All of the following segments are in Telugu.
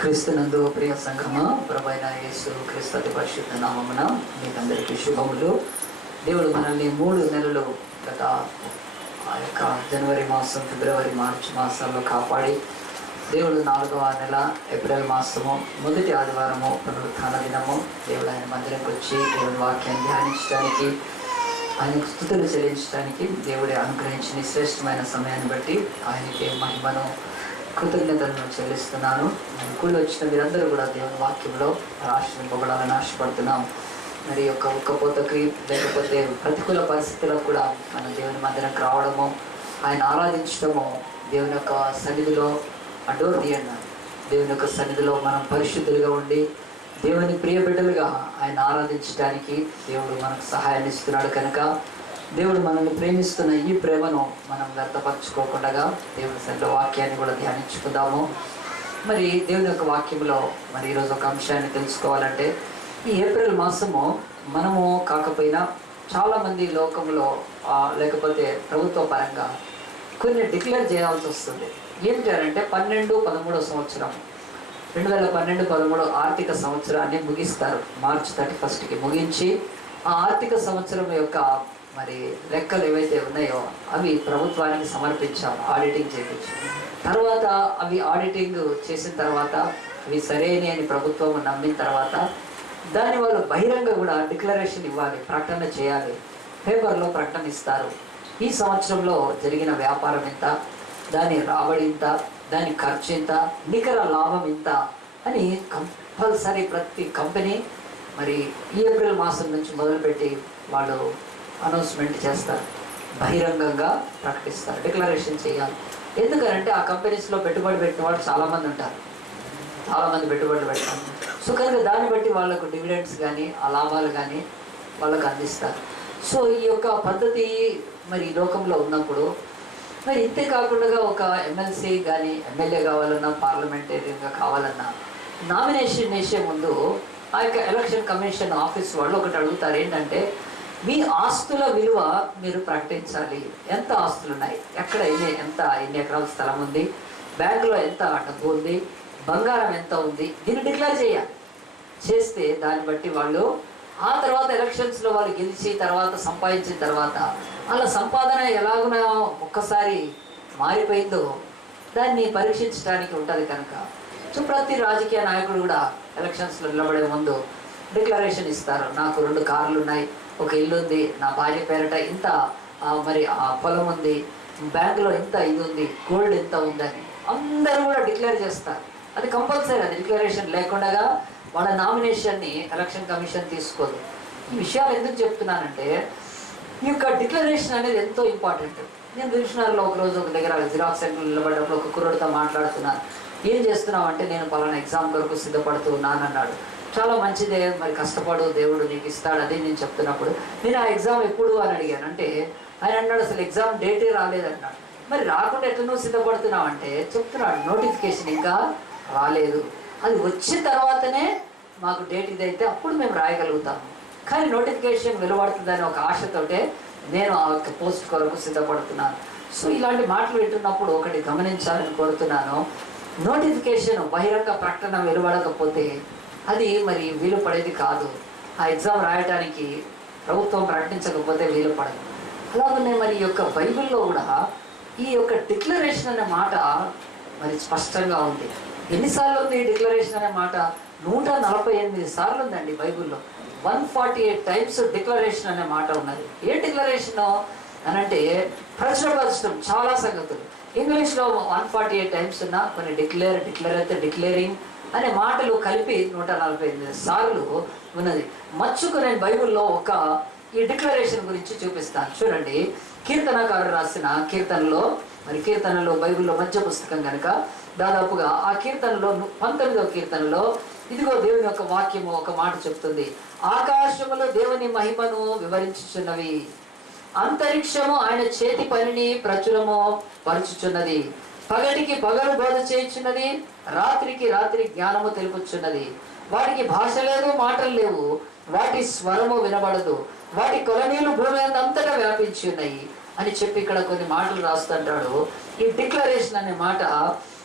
క్రీస్తునందు ప్రియ సంఘమా, ప్రభువైన యేసు క్రీస్తు అతి పరిశుద్ధ నామమున మీకందరికీ శుభములు. దేవుడు మనల్ని 3 నెలలు గత జనవరి మాసం, ఫిబ్రవరి, మార్చి మాసాల్లో కాపాడి దేవుడు 4వ నెల ఏప్రిల్ మాసము మొదటి ఆదివారము పునరుత్థాన దినము దేవుడు ఆయన మందిరంకి వచ్చి దేవుని వాక్యాన్ని ధ్యానించడానికి, ఆయనకు స్తుతులు చెల్లించడానికి దేవుడి అనుగ్రహించిన శ్రేష్టమైన సమయాన్ని బట్టి ఆయనకి మహిమను, కృతజ్ఞతలను చెల్లిస్తున్నాను. కూడి వచ్చిన మీరందరూ కూడా దేవుని వాక్యంలో ఆశ్రయింపబడాలని ఆశపడుతున్నాం. మరి ఒక్కపోతకి లేకపోతే ప్రతికూల పరిస్థితులకు కూడా మనం దేవుని మందిరంకి రావడము, ఆయన ఆరాధించడము, దేవుని యొక్క సన్నిధిలో డోర్ తీయండి. దేవుని యొక్క సన్నిధిలో మనం పరిశుద్ధులుగా ఉండి దేవుని ప్రియ బిడ్డలుగా ఆయన ఆరాధించడానికి దేవుడు మనకు సహాయాన్ని ఇస్తున్నాడు. కనుక దేవుడు మనల్ని ప్రేమిస్తున్న ఈ ప్రేమను మనం వ్యర్థపరచుకోకుండా దేవుని సన్నిధిలో వాక్యాన్ని కూడా ధ్యానించుకుందాము. మరి దేవుని యొక్క వాక్యంలో మరి ఈరోజు ఒక అంశాన్ని తెలుసుకోవాలంటే, ఈ ఏప్రిల్ మాసము మనము కాకపోయినా చాలామంది లోకంలో లేకపోతే ప్రభుత్వ పరంగా కొన్ని డిక్లేర్ చేయాల్సి వస్తుంది. ఏంటి అంటే 12-13 సంవత్సరం 2012-13 ఆర్థిక సంవత్సరాన్ని ముగిస్తారు. మార్చి 31కి ముగించి ఆ ఆర్థిక సంవత్సరం యొక్క మరి లెక్కలు ఏవైతే ఉన్నాయో అవి ప్రభుత్వానికి సమర్పించాం, ఆడిటింగ్ చేయించి. తర్వాత అవి ఆడిటింగ్ చేసిన తర్వాత అవి సరైన అని ప్రభుత్వం నమ్మిన తర్వాత దాన్ని వాళ్ళు బహిరంగ కూడా డిక్లరేషన్ ఇవ్వాలి, ప్రకటన చేయాలి, పేపర్లో ప్రకటన ఇస్తారు. ఈ సంవత్సరంలో జరిగిన వ్యాపారం ఎంత, దాని రాబడి ఇంత, దాని ఖర్చు ఎంత, నికర లాభం ఇంత అని కంపల్సరీ ప్రతి కంపెనీ మరి ఈ ఏప్రిల్ మాసం నుంచి మొదలుపెట్టి వాళ్ళు అనౌన్స్మెంట్ చేస్తారు, బహిరంగంగా ప్రకటిస్తారు, డిక్లరేషన్ చేయాలి. ఎందుకంటే ఆ కంపెనీస్లో పెట్టుబడి పెట్టిన వాళ్ళు చాలామంది ఉంటారు, చాలామంది పెట్టుబడులు పెట్టారు. సో కనుక దాన్ని బట్టి వాళ్ళకు డివిడెండ్స్ కానీ ఆ లాభాలు కానీ వాళ్ళకు అందిస్తారు. సో ఈ యొక్క పద్ధతి మరి ఈ లోకంలో ఉన్నప్పుడు మరి ఇంతే కాకుండా ఒక ఎమ్మెల్సీ కానీ ఎమ్మెల్యే కావాలన్నా, పార్లమెంటేరియన్గా కావాలన్నా నామినేషన్ వేసే ముందు ఆ యొక్క ఎలక్షన్ కమిషన్ ఆఫీస్ వాళ్ళు ఒకటి అడుగుతారు. ఏంటంటే మీ ఆస్తుల విలువ మీరు ప్రకటించాలి. ఎంత ఆస్తులు ఉన్నాయి, ఎక్కడ ఎన్ని ఎకరాల స్థలం ఉంది, బ్యాంకులో ఎంత డబ్బు ఉంది, బంగారం ఎంత ఉంది, దీన్ని డిక్లేర్ చేయాలి. చేస్తే దాన్ని బట్టి వాళ్ళు ఆ తర్వాత ఎలక్షన్స్లో వాళ్ళు గెలిచి తర్వాత సంపాదించిన తర్వాత వాళ్ళ సంపాదన ఎలాగునా ఒక్కసారి మారిపోయిందో దాన్ని పరీక్షించడానికి ఉంటుంది. కనుక సో ప్రతి రాజకీయ నాయకుడు కూడా ఎలక్షన్స్లో నిలబడే ముందు డిక్లరేషన్ ఇస్తారు. నాకు 2 కార్లు ఉన్నాయి, ఒక ఇల్లు ఉంది, నా భార్య పేరట ఇంత మరి ఆ పొలం ఉంది, బ్యాంకులో ఇంత ఇది ఉంది, గోల్డ్ ఎంత ఉందని అందరూ కూడా డిక్లేర్ చేస్తారు. అది కంపల్సరీ. అది డిక్లరేషన్ లేకుండా వాళ్ళ నామినేషన్ని ఎలక్షన్ కమిషన్ తీసుకోదు. ఈ విషయాలు ఎందుకు చెప్తున్నానంటే ఈ యొక్క డిక్లరేషన్ అనేది ఎంతో ఇంపార్టెంట్. నేను దిల్షునగర్లో ఒకరోజు ఒక దగ్గర జిరాక్స్ సెంటర్ నిలబడ్డప్పుడు ఒక కుర్రోడితో మాట్లాడుతున్నాను. ఏం చేస్తున్నావు అంటే నేను పలానా ఎగ్జామ్ కొరకు సిద్ధపడుతూ ఉన్నాను అన్నాడు. చాలా మంచిదే, మరి కష్టపడు, దేవుడు నీకు ఇస్తాడు అది నేను చెప్తున్నప్పుడు నేను ఆ ఎగ్జామ్ ఎప్పుడు అని అడిగాను. అంటే ఆయన అన్నాడు అసలు ఎగ్జామ్ డేటే రాలేదన్నాడు. మరి రాకుండా ఎట్లా నువ్వు సిద్ధపడుతున్నావు అంటే చెప్తున్నాడు నోటిఫికేషన్ ఇంకా రాలేదు, అది వచ్చిన తర్వాతనే మాకు డేట్ ఇదైతే అప్పుడు మేము రాయగలుగుతాము, కానీ నోటిఫికేషన్ వెలువడుతుందని ఒక ఆశతోటే నేను ఆ పోస్ట్ కొరకు సిద్ధపడుతున్నాను. సో ఇలాంటి మాటలు వింటున్నప్పుడు ఒకటి గమనించాలని కోరుతున్నాను. నోటిఫికేషన్ బహిరంగ ప్రకటన వెలువడకపోతే అది మరి వీలు పడేది కాదు. ఆ ఎగ్జామ్ రాయడానికి ప్రభుత్వం ప్రకటించకపోతే వీలు పడదు. అలాగనే మరి ఈ యొక్క బైబిల్లో కూడా ఈ యొక్క డిక్లరేషన్ అనే మాట మరి స్పష్టంగా ఉంది. ఎన్నిసార్లు ఉంది ఈ డిక్లరేషన్ అనే మాట? 148 సార్లు ఉందండి బైబిల్లో. 148 టైమ్స్ డిక్లరేషన్ అనే మాట ఉన్నది. ఏ డిక్లరేషన్ అని అంటే ప్రచురపరచడం చాలా సంగతులు. ఇంగ్లీష్లో 148 టైమ్స్ ఉన్నా కొన్ని డిక్లేర్ అయితే డిక్లేరింగ్ అనే మాటలు కలిపి 148 సార్లు ఉన్నది. మచ్చుకు నేను బైబిల్లో ఈ డిక్లరేషన్ గురించి చూపిస్తాను. చూడండి, కీర్తనకారుడు రాసిన కీర్తనలో, మరి కీర్తనలో బైబిల్లో మధ్య పుస్తకం కనుక దాదాపుగా ఆ కీర్తనలో 19వ కీర్తనలో ఇదిగో దేవుని యొక్క వాక్యము ఒక మాట చెప్తుంది. ఆకాశములో దేవుని మహిమను వివరించుచున్నవి, అంతరిక్షము ఆయన చేతి పనిని ప్రచురము పరుచుచున్నది. పగటికి పగలు బోధ చేయుచున్నది, రాత్రికి రాత్రి జ్ఞానము తెలుపుచున్నది. వాటికి భాష లేదు, మాటలు లేవు, వాటి స్వరము వినబడదు, వాటి కొలనీలు భూమి అంతటా వ్యాపించి ఉన్నాయి అని చెప్పి ఇక్కడ కొన్ని మాటలు రాస్తుంటాడు. ఈ డిక్లరేషన్ అనే మాట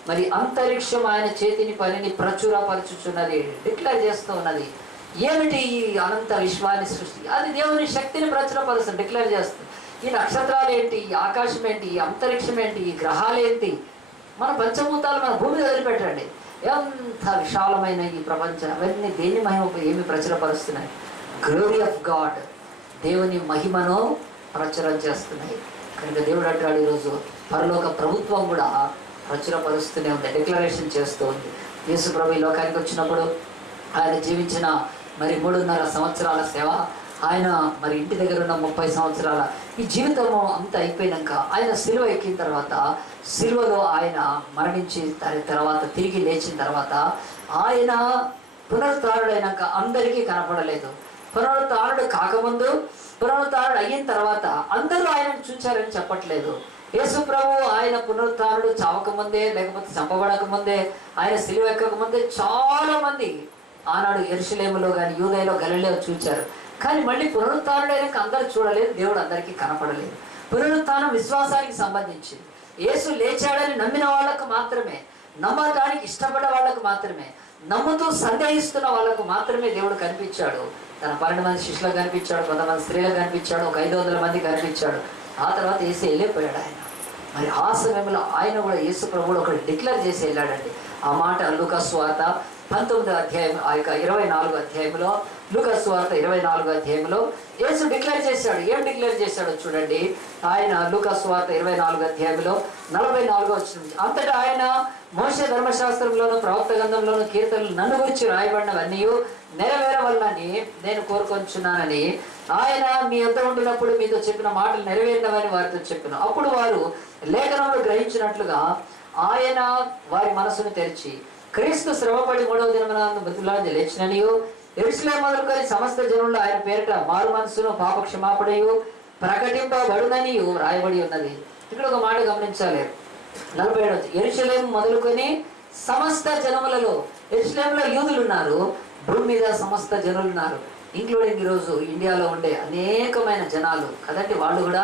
మరి అంతరిక్షం ఆయన చేతిని పనిని ప్రచురపరచుచున్నది, డిక్లేర్ చేస్తూ ఉన్నది. ఏమిటి ఈ అనంత విశ్వాన్ని సృష్టి? అది దేవుని శక్తిని ప్రచురపరుస్తుంది, డిక్లేర్ చేస్తుంది. ఈ నక్షత్రాలు ఏంటి, ఈ ఆకాశం ఏంటి, ఈ అంతరిక్షం ఏంటి, ఈ గ్రహాలు ఏంటి, మన పంచభూతాలు మన భూమి వదిలిపెట్టండి, ఎంత విశాలమైన ఈ ప్రపంచం, అవన్నీ దేని మహిమ ఏమి ప్రచురపరుస్తున్నాయి? గ్లోరీ ఆఫ్ గాడ్, దేవుని మహిమను ప్రచురం చేస్తున్నాయి. కనుక దేవుడు అంటాడు, ఈరోజు పరలోక ప్రభుత్వం కూడా ప్రచురపరుస్తూనే ఉంది, డిక్లరేషన్ చేస్తూ ఉంది. యేసు ప్రభు ఈ లోకానికి వచ్చినప్పుడు ఆయన జీవించిన మరి 3.5 సంవత్సరాల సేవ, ఆయన మరి ఇంటి దగ్గర ఉన్న 30 సంవత్సరాల ఈ జీవితము అంతా అయిపోయినాక ఆయన సిలువ ఎక్కిన తర్వాత, సిలువలో ఆయన మరణించి తర్వాత తిరిగి లేచిన తర్వాత ఆయన పునరుత్థానుడైనాక అందరికీ కనపడలేదు. పునరుత్థానుడు కాకముందు, పునరుత్థానుడు అయిన తర్వాత అందరూ ఆయనను చూచారని చెప్పట్లేదు. యేసు ప్రభు ఆయన పునరుత్థానుడు చావకముందే, లేకపోతే చంపబడక ముందే, ఆయన సిలువ ఎక్కక ముందే చాలా మంది ఆనాడు యెరూషలేములో కానీ యూదయలో గలిలయలో చూచారు. కానీ మళ్ళీ పునరుత్థానుడైనాక అందరూ చూడలేదు, దేవుడు అందరికీ కనపడలేదు. పునరుత్థానం విశ్వాసానికి సంబంధించింది. యేసు లేచాడని నమ్మిన వాళ్ళకు మాత్రమే, నమ్మటానికి ఇష్టపడ్డ వాళ్ళకు మాత్రమే, నమ్ముతూ సందేహిస్తున్న వాళ్ళకు మాత్రమే దేవుడు కనిపించాడు. తన 12 మంది శిష్యులకు కనిపించాడు, కొంతమంది స్త్రీలకు కనిపించాడు, ఒక 500 మంది కనిపించాడు. ఆ తర్వాత యేసు వెళ్ళిపోయాడు ఆయన. మరి ఆ సమయంలో ఆయన కూడా యేసు ప్రభువుడు ఒకటి డిక్లేర్ చేసి వెళ్ళాడండి. ఆ మాట లూకా సువార్త 19వ అధ్యాయం, ఆ యొక్క 24వ అధ్యాయంలో, లూకా సువార్త 24వ అధ్యాయంలో యేసు డిక్లేర్ చేశాడు. ఏం డిక్లేర్ చేశాడో చూడండి. ఆయన లూకా సువార్త 24వ అధ్యాయంలో 44వ వచనం, అంతటా ఆయన మోషే ధర్మశాస్త్రంలోను ప్రవక్త గ్రంథంలోను కీర్తనలు నన్ను గురించి రాయబడినవన్నీ నెరవేరవలనని నేను కోరుకొంచున్నానని ఆయన మీ వద్ద ఉండినప్పుడు మీతో చెప్పిన మాటలు నెరవేరినవని వారితో చెప్పిన. అప్పుడు వారు లేఖనంలో గ్రహించినట్లుగా ఆయన వారి మనసును తెరిచి, క్రీస్తు శ్రమపడి 3వ దినమున మృతుల్లోంచి లేచిననియు, యెరూషలేము మొదలుకొని సమస్త జనుల్లో ఆయన పేరిట మారు మనసును పాప క్షమాపణయు ప్రకటింపబడుననియు రాయబడి ఉన్నది. ఇక్కడ ఒక మాట గమనించాలి. 47 యెరూషలేము మొదలుకొని సమస్త జనములలో, యెరూషలేములో యూదులు ఉన్నారు, భూమి మీద సమస్త జనులు ఉన్నారు, ఇంక్లూడింగ్ ఈరోజు ఇండియాలో ఉండే అనేకమైన జనాలు కదండి. వాళ్ళు కూడా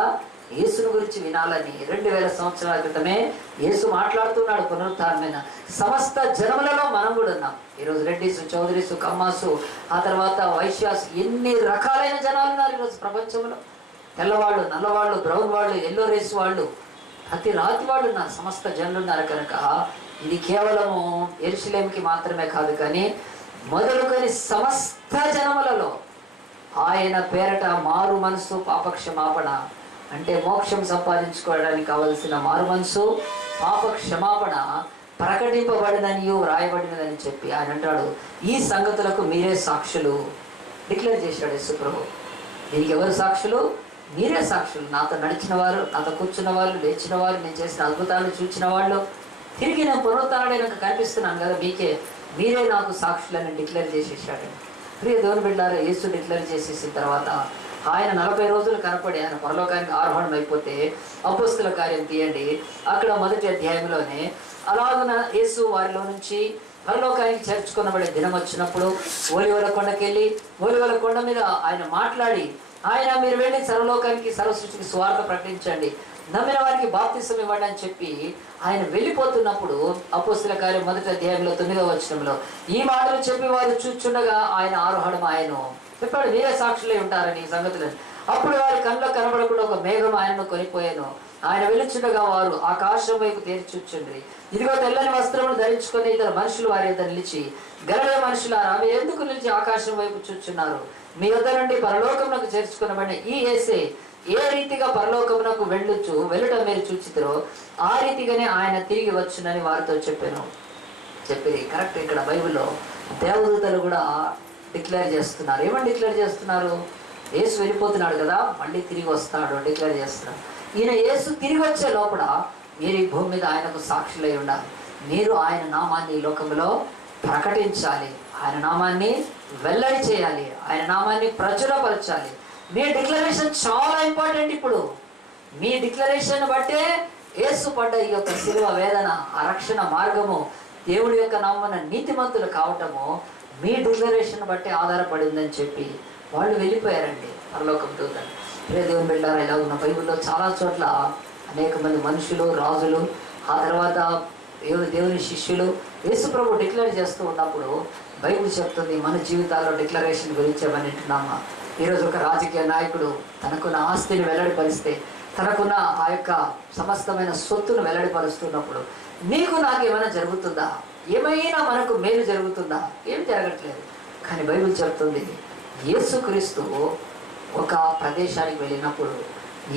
యేసుని గురించి వినాలని 2000 సంవత్సరాల క్రితమే యేసు మాట్లాడుతున్నాడు. పునరుత్థానమైన సమస్త జనములలో మనం కూడా ఉన్నాం. ఈరోజు రెడ్డిస్, చౌదరీస్, కమ్మాసు, ఆ తర్వాత వైశ్యాస్, ఎన్ని రకాలైన జనాలు ఉన్నారు ఈరోజు ప్రపంచంలో. తెల్లవాళ్ళు, నల్లవాళ్ళు, బ్రౌన్ వాళ్ళు, ఎల్లో రేస్ వాళ్ళు, ప్రతి రాతి వాళ్ళు ఉన్నారు, సమస్త జనులు ఉన్నారు. కనుక ఇది కేవలము యెరూషలేముకి మాత్రమే కాదు, కానీ మొదలుకొని సమస్త జనములలో ఆయన పేరట మారు మనసు పాపక్షమాపణ, అంటే మోక్షం సంపాదించుకోవడానికి కావలసిన మారు మనసు పాప క్షమాపణ ప్రకటింపబడినని వ్రాయబడినదని చెప్పి ఆయన అంటాడు, ఈ సంగతులకు మీరే సాక్షులు. డిక్లేర్ చేశాడు యేసు ప్రభు. దీనికి ఎవరు సాక్షులు? మీరే సాక్షులు. నాతో నడిచిన వారు, నాతో కూర్చున్న వాళ్ళు, లేచిన వారు, నేను చేసిన అద్భుతాలు చూచిన వాళ్ళు, తిరిగి నేను పునరుత్థానుడైనాక కనిపిస్తున్నాను కదా మీరే నాకు సాక్షులని డిక్లేర్ చేసేసాడు. ప్రియ దేవుని బిడ్డలారా, యేసు డిక్లేర్ చేసేసిన తర్వాత ఆయన 40 రోజులు కనపడి ఆయన పరలోకానికి ఆరోహణం అయిపోతే, అపోస్తల కార్యం తీయండి, అక్కడ 1వ అధ్యాయంలోనే అలాగున యేసు వారిలో నుంచి పరలోకానికి చేర్చుకునబడే దినం వచ్చినప్పుడు ఒలీవల కొండకి వెళ్ళి, ఒలీవల కొండ మీద ఆయన మాట్లాడి, ఆయన మీరు వెళ్ళి సర్వలోకానికి, సర్వసృష్టికి స్వార్థ ప్రకటించండి, నమ్మిన వారికి బాప్తిసం ఇవ్వండి అని చెప్పి ఆయన వెళ్ళిపోతున్నప్పుడు అపోస్తల కార్యం 1వ అధ్యాయంలో 9వ వచనంలో ఈ మాటలు చెప్పి వారు చూచుండగా ఆయన ఆరోహణం ఆయన చెప్పాడు, మీరే సాక్షులై ఉంటారని ఈ సంగతులని. అప్పుడు వారి కళ్ళలో కనబడకుండా ఒక మేఘం ఆయనను కొనిపోయాను. ఆయన వెలుచుండగా వారు ఆకాశం వైపు తేర్చుచుండ్రి. ఇదిగో తెల్లని వస్త్రములు ధరించుకుని ఇతర మనుషులు వారి యొద్ద నిలిచి, గలిలయ మనుషులారా, మీరు ఎందుకు నిలిచి ఆకాశం వైపు చూచున్నారు? మీ యొద్ద నుండి పరలోకమునకు చేర్చుకునబడిన ఈ యేసే ఏ రీతిగా పరలోకమునకు వెళ్ళటం మీరు చూచితిరో ఆ రీతిగానే ఆయన తిరిగి వచ్చునని వారితో చెప్పేది కరెక్ట్. ఇక్కడ బైబిల్లో దేవదూతలు కూడా డిక్లేర్ చేస్తున్నారు. ఏమని డిక్లేర్ చేస్తున్నారు? యేసు వెళ్ళిపోతున్నాడు కదా, మళ్ళీ తిరిగి వస్తాడు, డిక్లేర్ చేస్తున్నాడు. ఈయన యేసు తిరిగి వచ్చే లోపల మీరు ఈ భూమి మీద ఆయనకు సాక్షులై ఉండాలి. మీరు ఆయన నామాన్ని ఈ లోకంలో ప్రకటించాలి, ఆయన నామాన్ని వెల్లడి చేయాలి, ఆయన నామాన్ని ప్రచురపరచాలి. మీ డిక్లరేషన్ చాలా ఇంపార్టెంట్. ఇప్పుడు మీ డిక్లరేషన్ బట్టే యేసు పడ్డ ఈ యొక్క శిలువ వేదన, ఆ రక్షణ మార్గము, దేవుడి యొక్క నామమున నీతిమంతులు కావటము మీ డిక్లరేషన్ బట్టి ఆధారపడిందని చెప్పి వాళ్ళు వెళ్ళిపోయారండి పరలోకం దూతలు. దేవుని బిడ్డలారా, ఇలా ఉన్న బైబిల్లో చాలా చోట్ల అనేక మంది మనుషులు, రాజులు, ఆ తర్వాత దేవుని శిష్యులు యేసు ప్రభు డిక్లేర్ చేస్తూ ఉన్నప్పుడు బైబిల్ చెప్తుంది మన జీవితాల్లో డిక్లరేషన్ గురించి ఏమని వింటున్నామా? ఈరోజు ఒక రాజకీయ నాయకుడు తనకున్న ఆస్తిని వెల్లడిపరిస్తే, తనకున్న ఆ యొక్క సమస్తమైన సొత్తును వెల్లడిపరుస్తున్నప్పుడు నీకు నాకేమైనా జరుగుతుందా? ఏమైనా మనకు మేలు జరుగుతుందా? ఏం జరగట్లేదు. కానీ బైబిల్ చెప్తుంది యేసుక్రీస్తు ఒక ప్రదేశానికి వెళ్ళినప్పుడు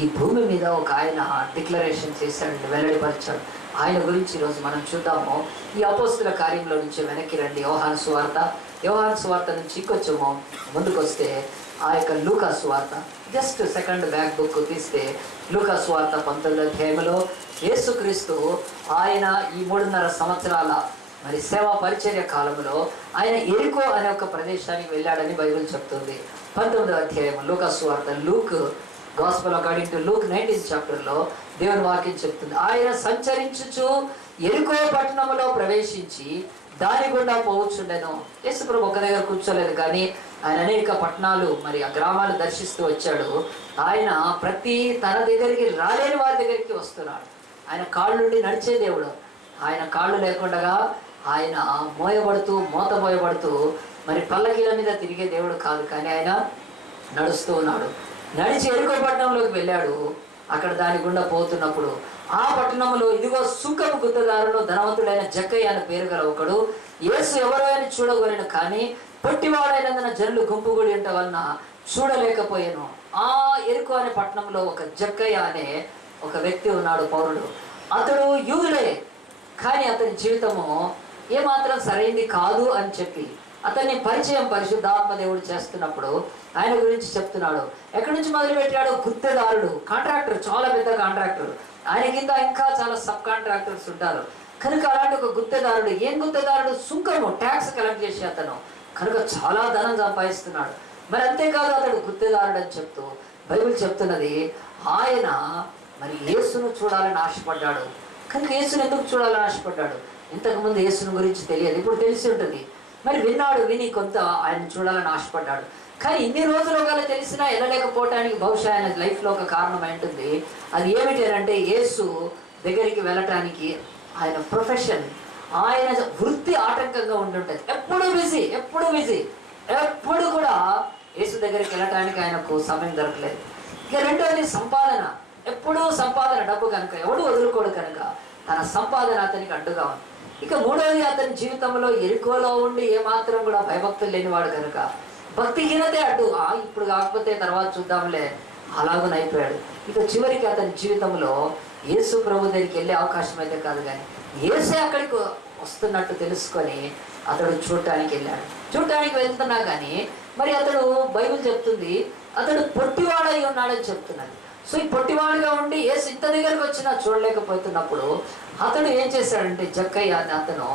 ఈ భూమి మీద ఒక ఆయన డిక్లరేషన్ చేశాడు, వెల్లడిపరిచాడు. ఆయన గురించి ఈరోజు మనం చూద్దాము. ఈ అపోస్తుల కార్యంలో నుంచి వెనక్కి రండి. యోహాను సువార్త నుంచి ఇంకొంచెము ముందుకు వస్తే ఆ యొక్క లూకా సువార్త, జస్ట్ సెకండ్ బ్యాక్ బుక్ తీస్తే లూకా సువార్త 19వ అధ్యాయంలో యేసుక్రీస్తు ఆయన ఈ 3.5 సంవత్సరాల మరి సేవా పరిచర్య కాలంలో ఆయన ఎరికో అనే ఒక ప్రదేశానికి వెళ్ళాడని బైబిల్ చెప్తుంది. 19వ అధ్యాయం లూకా సువార్త, gospel according to Luke 19th చాప్టర్లో దేవుని వాక్యం చెప్తుంది. ఆయన సంచరించుచు ఎరికో పట్టణంలో ప్రవేశించి దాని గుండా పోవచ్చుండెను. యేసు ప్రభు ఒక దగ్గర కూర్చోలేదు, కానీ ఆయన అనేక పట్టణాలు మరి ఆ గ్రామాలు దర్శిస్తూ వచ్చాడు. ఆయన ప్రతి తన దగ్గరికి రాలేని వారి దగ్గరికి వస్తున్నాడు. ఆయన కాళ్ళు నుండి నడిచే దేవుడు. ఆయన కాళ్ళు లేకుండా ఆయన మోయబడుతూ మరి పల్లకీల మీద తిరిగే దేవుడు కాదు, కానీ ఆయన నడుస్తూ ఉన్నాడు. నడిచి ఎరుకో పట్టణంలోకి వెళ్ళాడు. అక్కడ దాని గుండా పోతున్నప్పుడు ఆ పట్టణంలో ఇదిగో సుంకపు గుత్తదారులో ధనవంతుడైన జక్కయ్య అనే పేరు గల ఒకడు యేసు ఎవరో అని చూడగలను, కానీ పొట్టివాడైనందున జనులు గుంపుగూడి ఉంట వలన చూడలేకపోయాను. ఆ ఎరుకో అనే పట్టణంలో ఒక జక్కయ్య అనే ఒక వ్యక్తి ఉన్నాడు, పౌరుడు. అతడు యూదుడే, కానీ అతని జీవితము ఏమాత్రం సరైంది కాదు అని చెప్పి అతన్ని పరిచయం పరిశుద్ధాత్మ దేవుడు చేస్తున్నప్పుడు ఆయన గురించి చెప్తున్నాడు. ఎక్కడి నుంచి మొదలు పెట్టాడు? గుత్తేదారుడు, కాంట్రాక్టర్, చాలా పెద్ద కాంట్రాక్టర్. ఆయన కింద ఇంకా చాలా సబ్ కాంట్రాక్టర్స్ ఉంటారు. కనుక అలాంటి ఒక గుత్తేదారుడు. ఏం గుత్తేదారుడు? సుంకము, ట్యాక్స్ కలెక్ట్ చేసే అతను. కనుక చాలా ధనం సంపాదిస్తున్నాడు. మరి అంతేకాదు అతడు గుత్తేదారుడు అని చెప్తూ బైబిల్ చెప్తున్నది ఆయన మరి యేసును చూడాలని ఆశపడ్డాడు. కనుక యేసును ఎందుకు చూడాలని ఆశపడ్డాడు? ఇంతకుముందు యేసును గురించి తెలియదు, ఇప్పుడు తెలిసి ఉంటుంది. మరి విని కొంత ఆయన చూడాలని ఆశపడ్డాడు. కానీ ఇన్ని రోజులు ఒకవేళ తెలిసినా వెళ్ళలేకపోవటానికి బహుశా ఆయన లైఫ్లో ఒక కారణం ఉంటుంది. అది ఏమిటి అంటే యేసు దగ్గరికి వెళ్ళటానికి ఆయన ప్రొఫెషన్, ఆయన వృత్తి ఆటంకంగా ఉంటుంటుంది. ఎప్పుడు బిజీ, ఎప్పుడు కూడా యేసు దగ్గరికి వెళ్ళటానికి ఆయనకు సమయం దొరకలేదు. ఇక రెండోది సంపాదన, ఎప్పుడూ సంపాదన, డబ్బు కనుక ఎవడు వదులుకోడు, కనుక తన సంపాదన అతనికి అడ్డుగా ఉంది. ఇక మూడవది అతని జీవితంలో ఎరుకోలో ఉండి ఏమాత్రం కూడా భయభక్తులు లేనివాడు కనుక భక్తిహీనతే అడ్డు. ఇప్పుడు కాకపోతే తర్వాత చూద్దాంలే అలాగనైపోయాడు. ఇక చివరికి అతని జీవితంలో యేసు ప్రభు దగ్గరికి వెళ్ళే అవకాశం అయితే కాదు, కానీ యేసే అక్కడికి వస్తున్నట్టు తెలుసుకొని అతడు చూడటానికి వెళ్ళాడు. చూడటానికి వెళ్తున్నా కానీ మరి అతడు బైబిల్ చెప్తుంది అతడు పొట్టివాడై ఉన్నాడని చెప్తున్నది. సో ఈ పొట్టివాడుగా ఉండి యేసు ఇంత దగ్గరకు వచ్చినా చూడలేకపోతున్నప్పుడు అతడు ఏం చేశాడంటే, జక్కయ్య అని అతను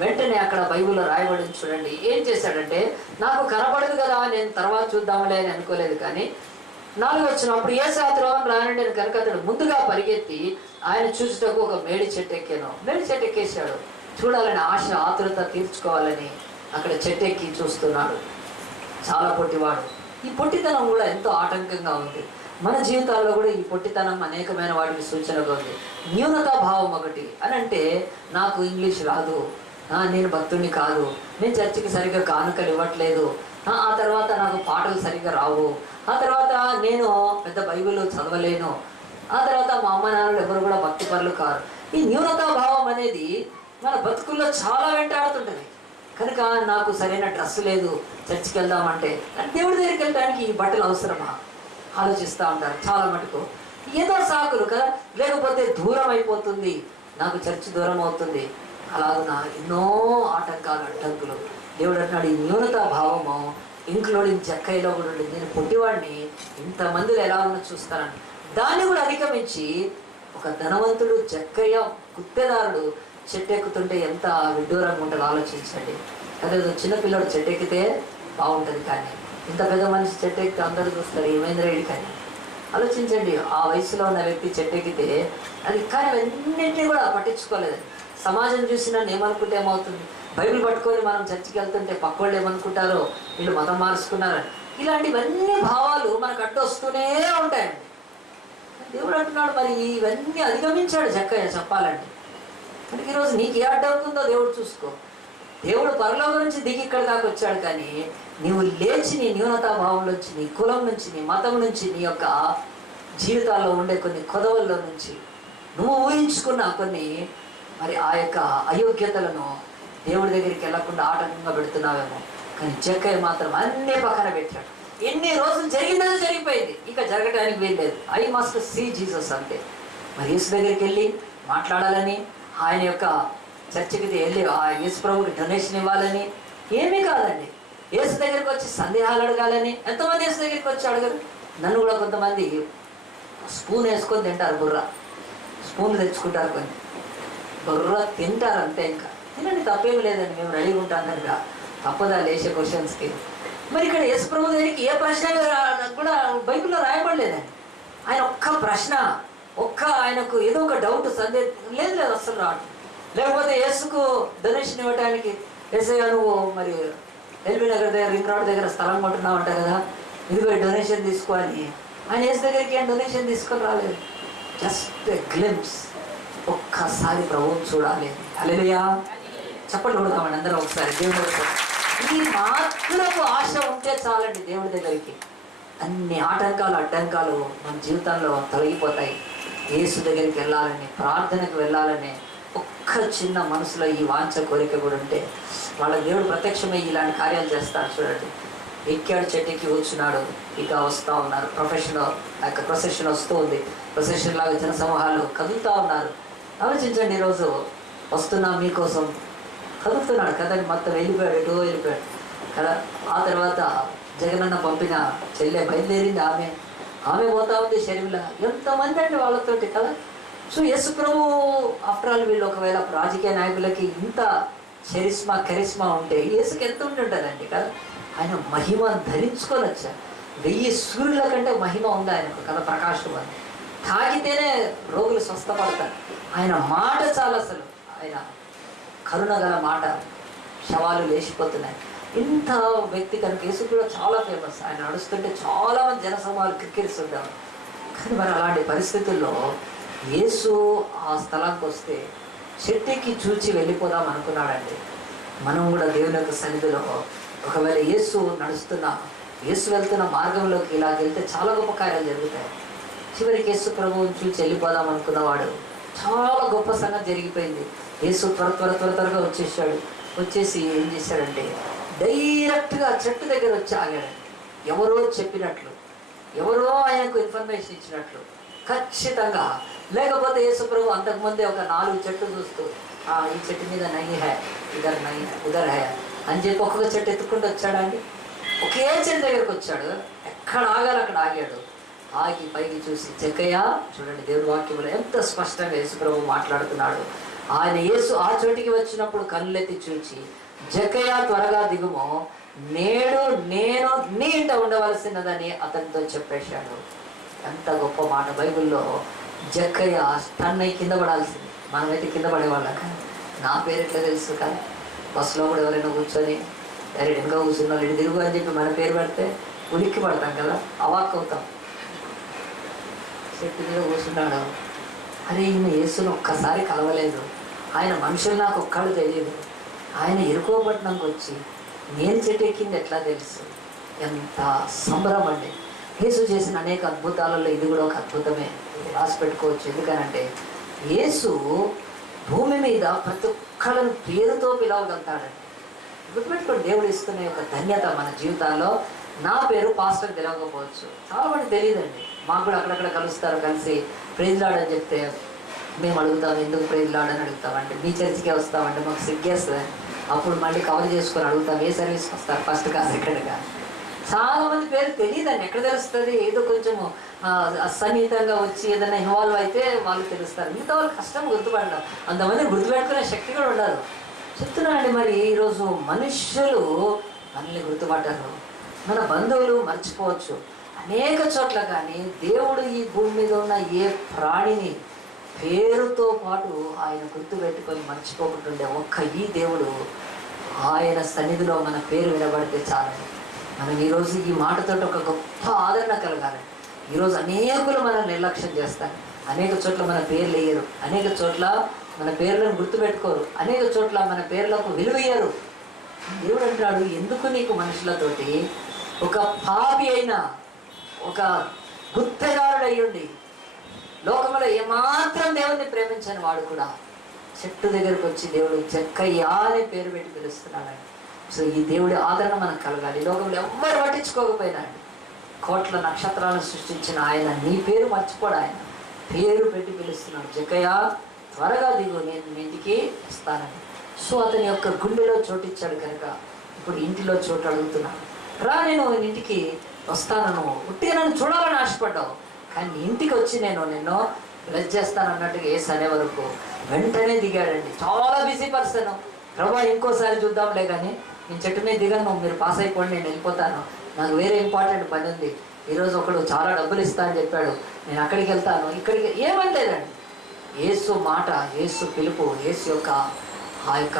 వెంటనే అక్కడ బైబిల్లో రాయబడి చూడండి ఏం చేశాడంటే, నాకు కనపడదు కదా, నేను తర్వాత చూద్దాంలే అని అనుకోలేదు, కానీ 4 వచ్చినప్పుడు యేసు ఆ త్రోవను రానండి అని కనుక అతడు ముందుగా పరిగెత్తి ఆయన చూసుటకు ఒక మేడి చెట్టు ఎక్కాను. మేడి చెట్టు ఎక్కేశాడు. చూడాలని ఆశ, ఆతృత తీర్చుకోవాలని అక్కడ చెట్టు ఎక్కి చూస్తున్నాడు. చాలా పొట్టివాడు. ఈ పొట్టితనం కూడా ఎంతో ఆటంకంగా ఉంది. మన జీవితాల్లో కూడా ఈ పొట్టితనం అనేకమైన వాటికి సూచనగా ఉంది. న్యూనతా భావం ఒకటి అని అంటే, నాకు ఇంగ్లీష్ రాదు, నేను భక్తుడిని కాదు, నేను చర్చికి సరిగ్గా కానుకలు ఇవ్వట్లేదు, ఆ తర్వాత నాకు పాటలు సరిగ్గా రావు, ఆ తర్వాత నేను పెద్ద బైబిల్ చదవలేను, ఆ తర్వాత మా అమ్మ నాన్నలు ఎవరు కూడా భక్తి పరులు కారు. ఈ న్యూనతా భావం అనేది మన బతుకుల్లో చాలా వెంటాడుతుంటుంది. కనుక నాకు సరైన డ్రెస్ లేదు, చర్చికి వెళ్దామంటే దేవుడి దగ్గరికి వెళ్ళడానికి ఈ బట్టలు అవసరమా ఆలోచిస్తూ ఉంటారు చాలా మటుకు. ఏదో సాకులు కదా, లేకపోతే దూరం అయిపోతుంది, నాకు చర్చి దూరం అవుతుంది, అలాగున ఎన్నో ఆటంకాలు, అడ్డంకులు. దేవుడు అంటున్నాడు ఈ న్యూనతా భావము ఇంక్లూడింగ్ జక్కయ్యలో కూడా ఉంటుంది. నేను పొట్టివాడిని, ఇంతమందిలో ఎలా ఉన్నా చూస్తానని దాన్ని కూడా అధిగమించి ఒక ధనవంతుడు జక్కయ్య గుత్తేదారుడు చెట్టెక్కుతుంటే ఎంత విడ్డూరంగా ఉంటుందో ఆలోచించండి. అదే చిన్నపిల్లడు చెట్టెక్కితే బాగుంటుంది, కానీ ఇంత పెద్ద మనిషి చెట్టెక్కితే అందరూ చూస్తారు ఏమైంది రేడి. కానీ ఆలోచించండి, ఆ వయసులో ఉన్న వ్యక్తి చెట్టెక్కితే అది, కానీ అన్నింటినీ కూడా పట్టించుకోలేదు. సమాజం చూసి నన్ను ఏమనుకుంటే ఏమవుతుంది, బైబిల్ పట్టుకొని మనం చర్చికి వెళ్తుంటే పక్కోళ్ళు ఏమనుకుంటారో, వీళ్ళు మతం మార్చుకున్నారని, ఇలాంటివన్నీ భావాలు మనకు అడ్డు వస్తూనే ఉంటాయండి. దేవుడు అంటున్నాడు మరి ఇవన్నీ అధిగమించాడు జక్కయ్య చెప్పాలంటే. అంటే ఈరోజు నీకు ఏ అడ్డంకి ఉందో దేవుడు చూసుకో. దేవుడు పరలోకం నుంచి దిగి ఇక్కడ దాకా వచ్చాడు, కానీ నీవు లేచి నీ న్యూనతాభావం నుంచి, నీ కులం నుంచి, నీ మతం నుంచి, నీ యొక్క జీవితాల్లో ఉండే కొన్ని కొదవల్లో నుంచి నువ్వు ఊహించుకున్న కొన్ని మరి ఆ యొక్క అయోగ్యతలను దేవుడి దగ్గరికి వెళ్లకుండా ఆటంకంగా పెడుతున్నావేమో. కానీ జక్కయ్య మాత్రం అన్నీ పక్కన పెట్టాడు. ఎన్ని రోజులు జరిగిందో జరిగిపోయింది, ఇంకా జరగడానికి వీల్లేదు. ఐ మస్ట్ సీ జీసస్ అంతే. మరి యేసు దగ్గరికి వెళ్ళి మాట్లాడాలని, ఆయన యొక్క చర్చికి వెళ్ళి ఆ యేసు ప్రభుకి డొనేషన్ ఇవ్వాలని ఏమీ కాదండి. యేసు దగ్గరికి వచ్చి సందేహాలు అడగాలని. ఎంతమంది యేసు దగ్గరికి వచ్చి అడగరు? నన్ను కూడా కొంతమంది స్పూన్ వేసుకొని తింటారు, బుర్ర స్పూన్ తెచ్చుకుంటారు, కొన్ని బుర్ర తింటారు అంతే. ఇంకా తినండి, తప్పేమి లేదండి, మేము రెడీగా ఉంటాం కనుక తప్పదా లేచే క్వశ్చన్స్కి. మరి ఇక్కడ యేసు ప్రభు దగ్గరికి ఏ ప్రశ్న కూడా బైబిల్లో రాయబడలేదండి. ఆయన ఒక్క ప్రశ్న, ఆయనకు ఏదో ఒక డౌట్, సందేహం లేదు అసలు రాడు. లేకపోతే యేసుకు డొనేషన్ ఇవ్వడానికి, యేసయ్య నువ్వు మరి ఎల్బీ నగర్ దగ్గర రింగ్ రోడ్ దగ్గర స్థలం కొంటున్నావు అంట కదా, ఇదిగో డొనేషన్ తీసుకో అని ఆయన యేసు దగ్గరికి ఏం డొనేషన్ తీసుకొని రాలేదు. జస్ట్ గ్లింప్స్, ఒక్కసారి ప్రభువుని చూడాలి. హల్లెలూయా, చప్పట్లు కొడతామండి అందరూ ఒకసారి దేవుడు. ఈ మాత్రపు ఆశ ఉంటే చాలండి దేవుడి దగ్గరికి. అన్ని ఆటంకాలు అడ్డంకాలు మన జీవితంలో తొలగిపోతాయి. యేసు దగ్గరికి వెళ్ళాలని, ప్రార్థనకు వెళ్ళాలని ఒక్క చిన్న మనసులో ఈ వాంఛ కోరిక కూడా ఉంటే వాళ్ళ దేవుడు ప్రత్యక్షమై ఇలాంటి కార్యాలు చేస్తాడు. చూడండి, ఎక్కాడు, చెట్టుకి వచ్చున్నాడు, ఇక వస్తూ ఉన్నారు. ప్రొసెషన్ వస్తూ ఉంది. ప్రొసెషన్ లాగా జన సమూహాలు కదులుతూ ఉన్నారు. ఆలోచించండి, ఈరోజు వస్తున్నా మీకోసం కదులుతున్నాడు కదండి. మొత్తం వెళ్ళిపోయాడు కదా. ఆ తర్వాత జగనన్న పంపిన చెల్లె బయలుదేరింది, ఆమె పోతా ఉంది షర్మిల. ఎంతమంది అండి వాళ్ళతోటి కదా. సో యేసు ప్రభు ఆఫ్టర్ ఆల్, వీళ్ళు ఒకవేళ రాజకీయ నాయకులకి ఇంత కరిస్మా ఉంటే యేసుకి ఎంత ఉంటుందండి కదా. ఆయన మహిమ ధరించుకొని వచ్చారు. 1000 సూర్యుల కంటే మహిమ ఉంది ఆయనకు కదా, ప్రకాశం అని. తాగితేనే రోగులు స్వస్థపడతారు. ఆయన మాట చాలా, అసలు ఆయన కరుణ గల మాట, శవాలు లేచిపోతున్నాయి. ఇంత వ్యక్తి కనుక యేసు కూడా చాలా ఫేమస్. ఆయన నడుస్తుంటే చాలామంది జనసమూహాలు క్రిక్కిరిస్తుంటారు. కానీ మరి అలాంటి పరిస్థితుల్లో యేసు ఆ స్థలానికి వస్తే చెట్టుకి చూచి వెళ్ళిపోదాం అనుకున్నాడండి. మనం కూడా దేవుని యొక్క సన్నిధిలో ఒకవేళ యేసు వెళ్తున్న మార్గంలోకి ఇలా వెళ్తే చాలా గొప్ప కార్యాలు జరుగుతాయి. చివరికి యేసు ప్రభువుని చూచి వెళ్ళిపోదాం అనుకున్నవాడు చాలా గొప్ప సంగతి జరిగిపోయింది. యేసు త్వరగా వచ్చేసి ఏం చేశాడంటే డైరెక్ట్గా చెట్టు దగ్గర వచ్చి ఆగాడండి. ఎవరో చెప్పినట్లు, ఎవరో ఆయనకు ఇన్ఫర్మేషన్ ఇచ్చినట్లు ఖచ్చితంగా. లేకపోతే యేసు ప్రభు అంతకుముందే ఒక 4 చెట్లు చూస్తూ, ఈ చెట్టు మీద నహి హై, ఉదర్ హై అని చెప్పి ఒక్కొక్క చెట్టు ఎత్తుకుంటూ వచ్చాడండి. ఒకే చెట్టు దగ్గరకు వచ్చాడు, ఎక్కడ ఆగాలి అక్కడ ఆగాడు. ఆగి పైకి చూసి, జక్కయ్య చూడండి, దేవుడి వాక్యంలో ఎంత స్పష్టంగా యేసు ప్రభు మాట్లాడుతున్నాడు. ఆయన యేసు ఆ చోటికి వచ్చినప్పుడు కళ్ళెత్తి చూచి, జక్కయ్య త్వరగా దిగుము, నేడు నేను నీ ఇంట ఉండవలసినదని అతనితో చెప్పేశాడు. ఎంత గొప్ప మాట. బైబిల్లో జక్కయ్య స్టన్ అయి కింద పడాల్సింది. మనమైతే కింద పడేవాళ్ళం. కానీ నా పేరు ఎట్లా తెలుసు కదా. బస్సులో కూడా ఎవరైనా కూర్చొని డైరెక్ట్ వెనుక కూర్చున్న వాళ్ళు ఇటు తిరుగు అని చెప్పి మన పేరు పెడితే ఉలిక్కి పడతాం కదా, అవాక్ అవుతాం. చెట్టు మీద కూర్చున్నాడు. అరే, ఈయన యేసును ఒక్కసారి కలవలేదు, ఆయన మనుషులు నాకు ఒక్కళ్ళు తెలియదు, ఆయన ఇరుకోబట్టినాక వచ్చి నేను చెట్టు ఎక్కింది ఎట్లా తెలుసు. ఎంత సంబరం అండి. యేసు చేసిన అనేక అద్భుతాలలో ఇది కూడా ఒక అద్భుతమే, రాసి పెట్టుకోవచ్చు. ఎందుకనంటే యేసు భూమి మీద ప్రతి ఒక్కళ్ళని పేరుతో పిలవగలుగుతాడండి. గుర్తుపెట్టుకోండి, దేవుడు ఇస్తున్న ఒక ధన్యత మన జీవితాల్లో. నా పేరు పాస్టర్ తెలియకపోవచ్చు, చాలా మంది తెలియదండి. మాకు కూడా అక్కడక్కడ కలుస్తారు, కలిసి ప్రైజ్ లాడ్ అని చెప్తే మేము అడుగుతాం, ఎందుకు ప్రైజ్ లాడ్ అని అడుగుతామంటే మీ చర్చికే వస్తామంటే మాకు సిగ్గేస్తుంది. అప్పుడు మళ్ళీ కవర్ చేసుకొని అడుగుతాం, ఏ సర్వీస్కి వస్తారు, ఫస్ట్ కాదు సెకండ్ కాదు. చాలా మంది పేరు తెలియదండి. ఎక్కడ తెలుస్తుంది? ఏదో కొంచెం అసన్నిహితంగా వచ్చి ఏదైనా ఇన్వాల్వ్ అయితే వాళ్ళు తెలుస్తారు. మిగతా వాళ్ళు కష్టం గుర్తుపడడం. అంతమంది గుర్తుపెట్టుకునే శక్తి కూడా ఉండదు. చెప్తున్నానండి, మరి ఈరోజు మనుష్యులు మనల్ని గుర్తుపట్టారు, మన బంధువులు మర్చిపోవచ్చు అనేక చోట్ల. కానీ దేవుడు ఈ భూమి మీద ఉన్న ఏ ప్రాణిని పేరుతో పాటు ఆయన గుర్తుపెట్టుకొని మర్చిపోకుంటుండే ఒక్క ఈ దేవుడు. ఆయన సన్నిధిలో మన పేరు వినబడితే చాలండి. మనం ఈరోజు ఈ మాటతో ఒక గొప్ప ఆదరణ కలగాలి. ఈరోజు అనేకులు మనల్ని నిర్లక్ష్యం చేస్తారు, అనేక చోట్ల మన పేర్లు వేయరు, అనేక చోట్ల మన పేర్లను గుర్తుపెట్టుకోరు, అనేక చోట్ల మన పేర్లకు విలువయ్యారు. దేవుడు అంటాడు, ఎందుకు నీకు మనుషులతోటి ఒక పాపి అయినా ఒక గుత్తెదారుడు అయ్యుండి లోకంలో ఏమాత్రం దేవుణ్ణి ప్రేమించని వాడు కూడా చెట్టు దగ్గరకు వచ్చి దేవుడు జక్కయ్య అనే పేరు పెట్టి పిలుస్తున్నాడండి. సో ఈ దేవుడి ఆదరణ మనకు కలగాలి. లోకంలో ఎవ్వరు పట్టించుకోకపోయినాడు, కోట్ల నక్షత్రాలను సృష్టించిన ఆయన నీ పేరు మర్చిపోడు, ఆయన పేరు పెట్టి పిలుస్తున్నాడు, జక్కయ్య త్వరగా దిగు, నేను మీ ఇంటికి వస్తానని. సో అతని యొక్క గుండెలో చోటిచ్చాడు కనుక ఇప్పుడు ఇంటిలో చోటు అడుగుతున్నాడు. రా, నేను ఇంటికి వస్తాను, ఉట్టిగా నన్ను చూడాలని ఆశపడ్డావు, కానీ ఇంటికి వచ్చి నేను నిన్ను బ్లెస్ చేస్తాను అన్నట్టుగా యేసు అనే వరకు వెంటనే దిగాడండి. చాలా బిజీ పర్సన్. ప్రభా ఇంకోసారి చూద్దాంలే, కానీ నేను చెట్టు మీద దిగాను, మీరు పాస్ అయిపోండి, నేను వెళ్ళిపోతాను, నాకు వేరే ఇంపార్టెంట్ పని ఉంది, ఈరోజు ఒకడు చాలా డబ్బులు ఇస్తా అని చెప్పాడు, నేను అక్కడికి వెళ్తాను, ఇక్కడికి ఏమనలేదండి. యేసు మాట, యేసు పిలుపు, యేసు యొక్క ఆ యొక్క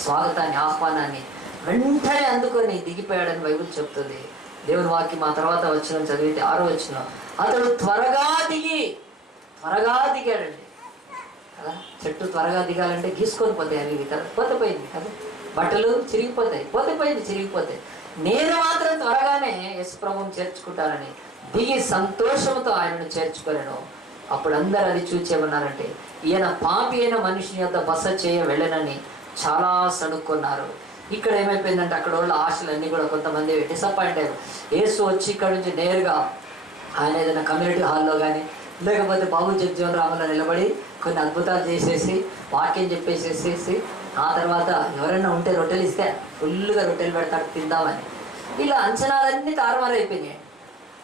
స్వాగతాన్ని, ఆహ్వానాన్ని వెంటనే అందుకొని దిగిపోయాడని బైబిల్ చెప్తుంది. దేవుని వాక్యం మా తర్వాత వచ్చిన చదివితే 6వ వచనం, అతడు త్వరగా దిగాడండి కదా. చెట్టు త్వరగా దిగాలంటే గీసుకొని పోతాయి అవి కదా, పోతపోయింది కదా, బట్టలు చిరిగిపోతాయి, చిరిగిపోతాయి. నేను మాత్రం త్వరగానే యేసు ప్రభువుని చేర్చుకుంటానని దిగి సంతోషంతో ఆయనను చేర్చుకోలేను. అప్పుడు అందరూ అది చూచేమన్నారంటే, ఈయన పాపి అయిన మనిషిని యొక్క బస చేయ వెళ్ళనని చాలా సణుక్కున్నారు. ఇక్కడ ఏమైపోయిందంటే అక్కడ వాళ్ళ ఆశలన్నీ కూడా కొంతమంది డిసప్పాయింట్ అయ్యారు. యేసు వచ్చి ఇక్కడ నుంచి నేరుగా ఆయన ఏదైనా కమ్యూనిటీ హాల్లో కానీ లేకపోతే బాబు జగ్జీవన్ రాములో నిలబడి కొన్ని అద్భుతాలు చేసేసి వాక్యం చెప్పేసేసేసి ఆ తర్వాత ఎవరైనా ఉంటే రొట్టెలు ఇస్తే ఫుల్గా రొట్టెలు పెడతాడు తిందామని, ఇలా అంచనాలన్నీ తారుమారైపోయినాయి.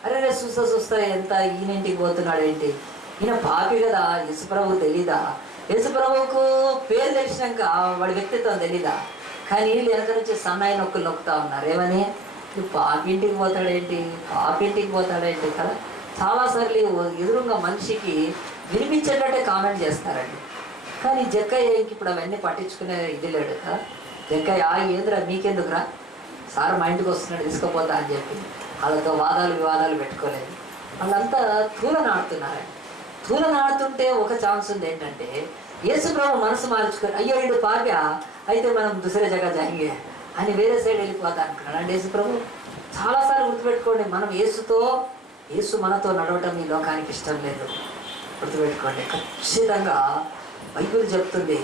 అరే రే చూస్తా ఎంత ఈయనింటికి పోతున్నాడు ఏంటి, ఈయన పాపి కదా, యేసుప్రభువు తెలీదా, యేసుప్రభువుకు పేరు తెలిసినాక వాడి వ్యక్తిత్వం తెలీదా, కానీ వీళ్ళు వెనక నుంచి సన్నాయి నొక్కులు నొక్కుతా ఉన్నారు. ఏమని, పాపింటికి పోతాడేంటి కదా. చాలాసార్లు ఎదురుగా మనిషికి వినిపించేటట్టే కామెంట్ చేస్తారండి. కానీ జక్కయ్యకి ఇప్పుడు అవన్నీ పట్టించుకునే ఇది లేడు కదా. జక్కయ్య ఏంద్రా మీకెందుకురా, సార్ మా ఇంటికి వస్తున్నాడు తీసుకుపోతా అని చెప్పి వాళ్ళతో వివాదాలు పెట్టుకోలేదు. వాళ్ళంతా తూలనాడుతున్నారండి. తూలనాడుతుంటే ఒక ఛాన్స్ ఉంది ఏంటంటే, యేసు ప్రభు మనసు మార్చుకొని అయ్యో వీడు పాప్యా అయితే మనం దుసరే జగ జాయింగే అని వేరే సైడ్ వెళ్ళిపోతా అనుకున్నాడు అంటే యేసు ప్రభు. చాలాసార్లు గుర్తుపెట్టుకోండి, మనం యేసు మనతో నడవటం ఈ లోకానికి ఇష్టం లేదు. గుర్తుపెట్టుకోండి, ఖచ్చితంగా బైబిల్ చెప్తుంది,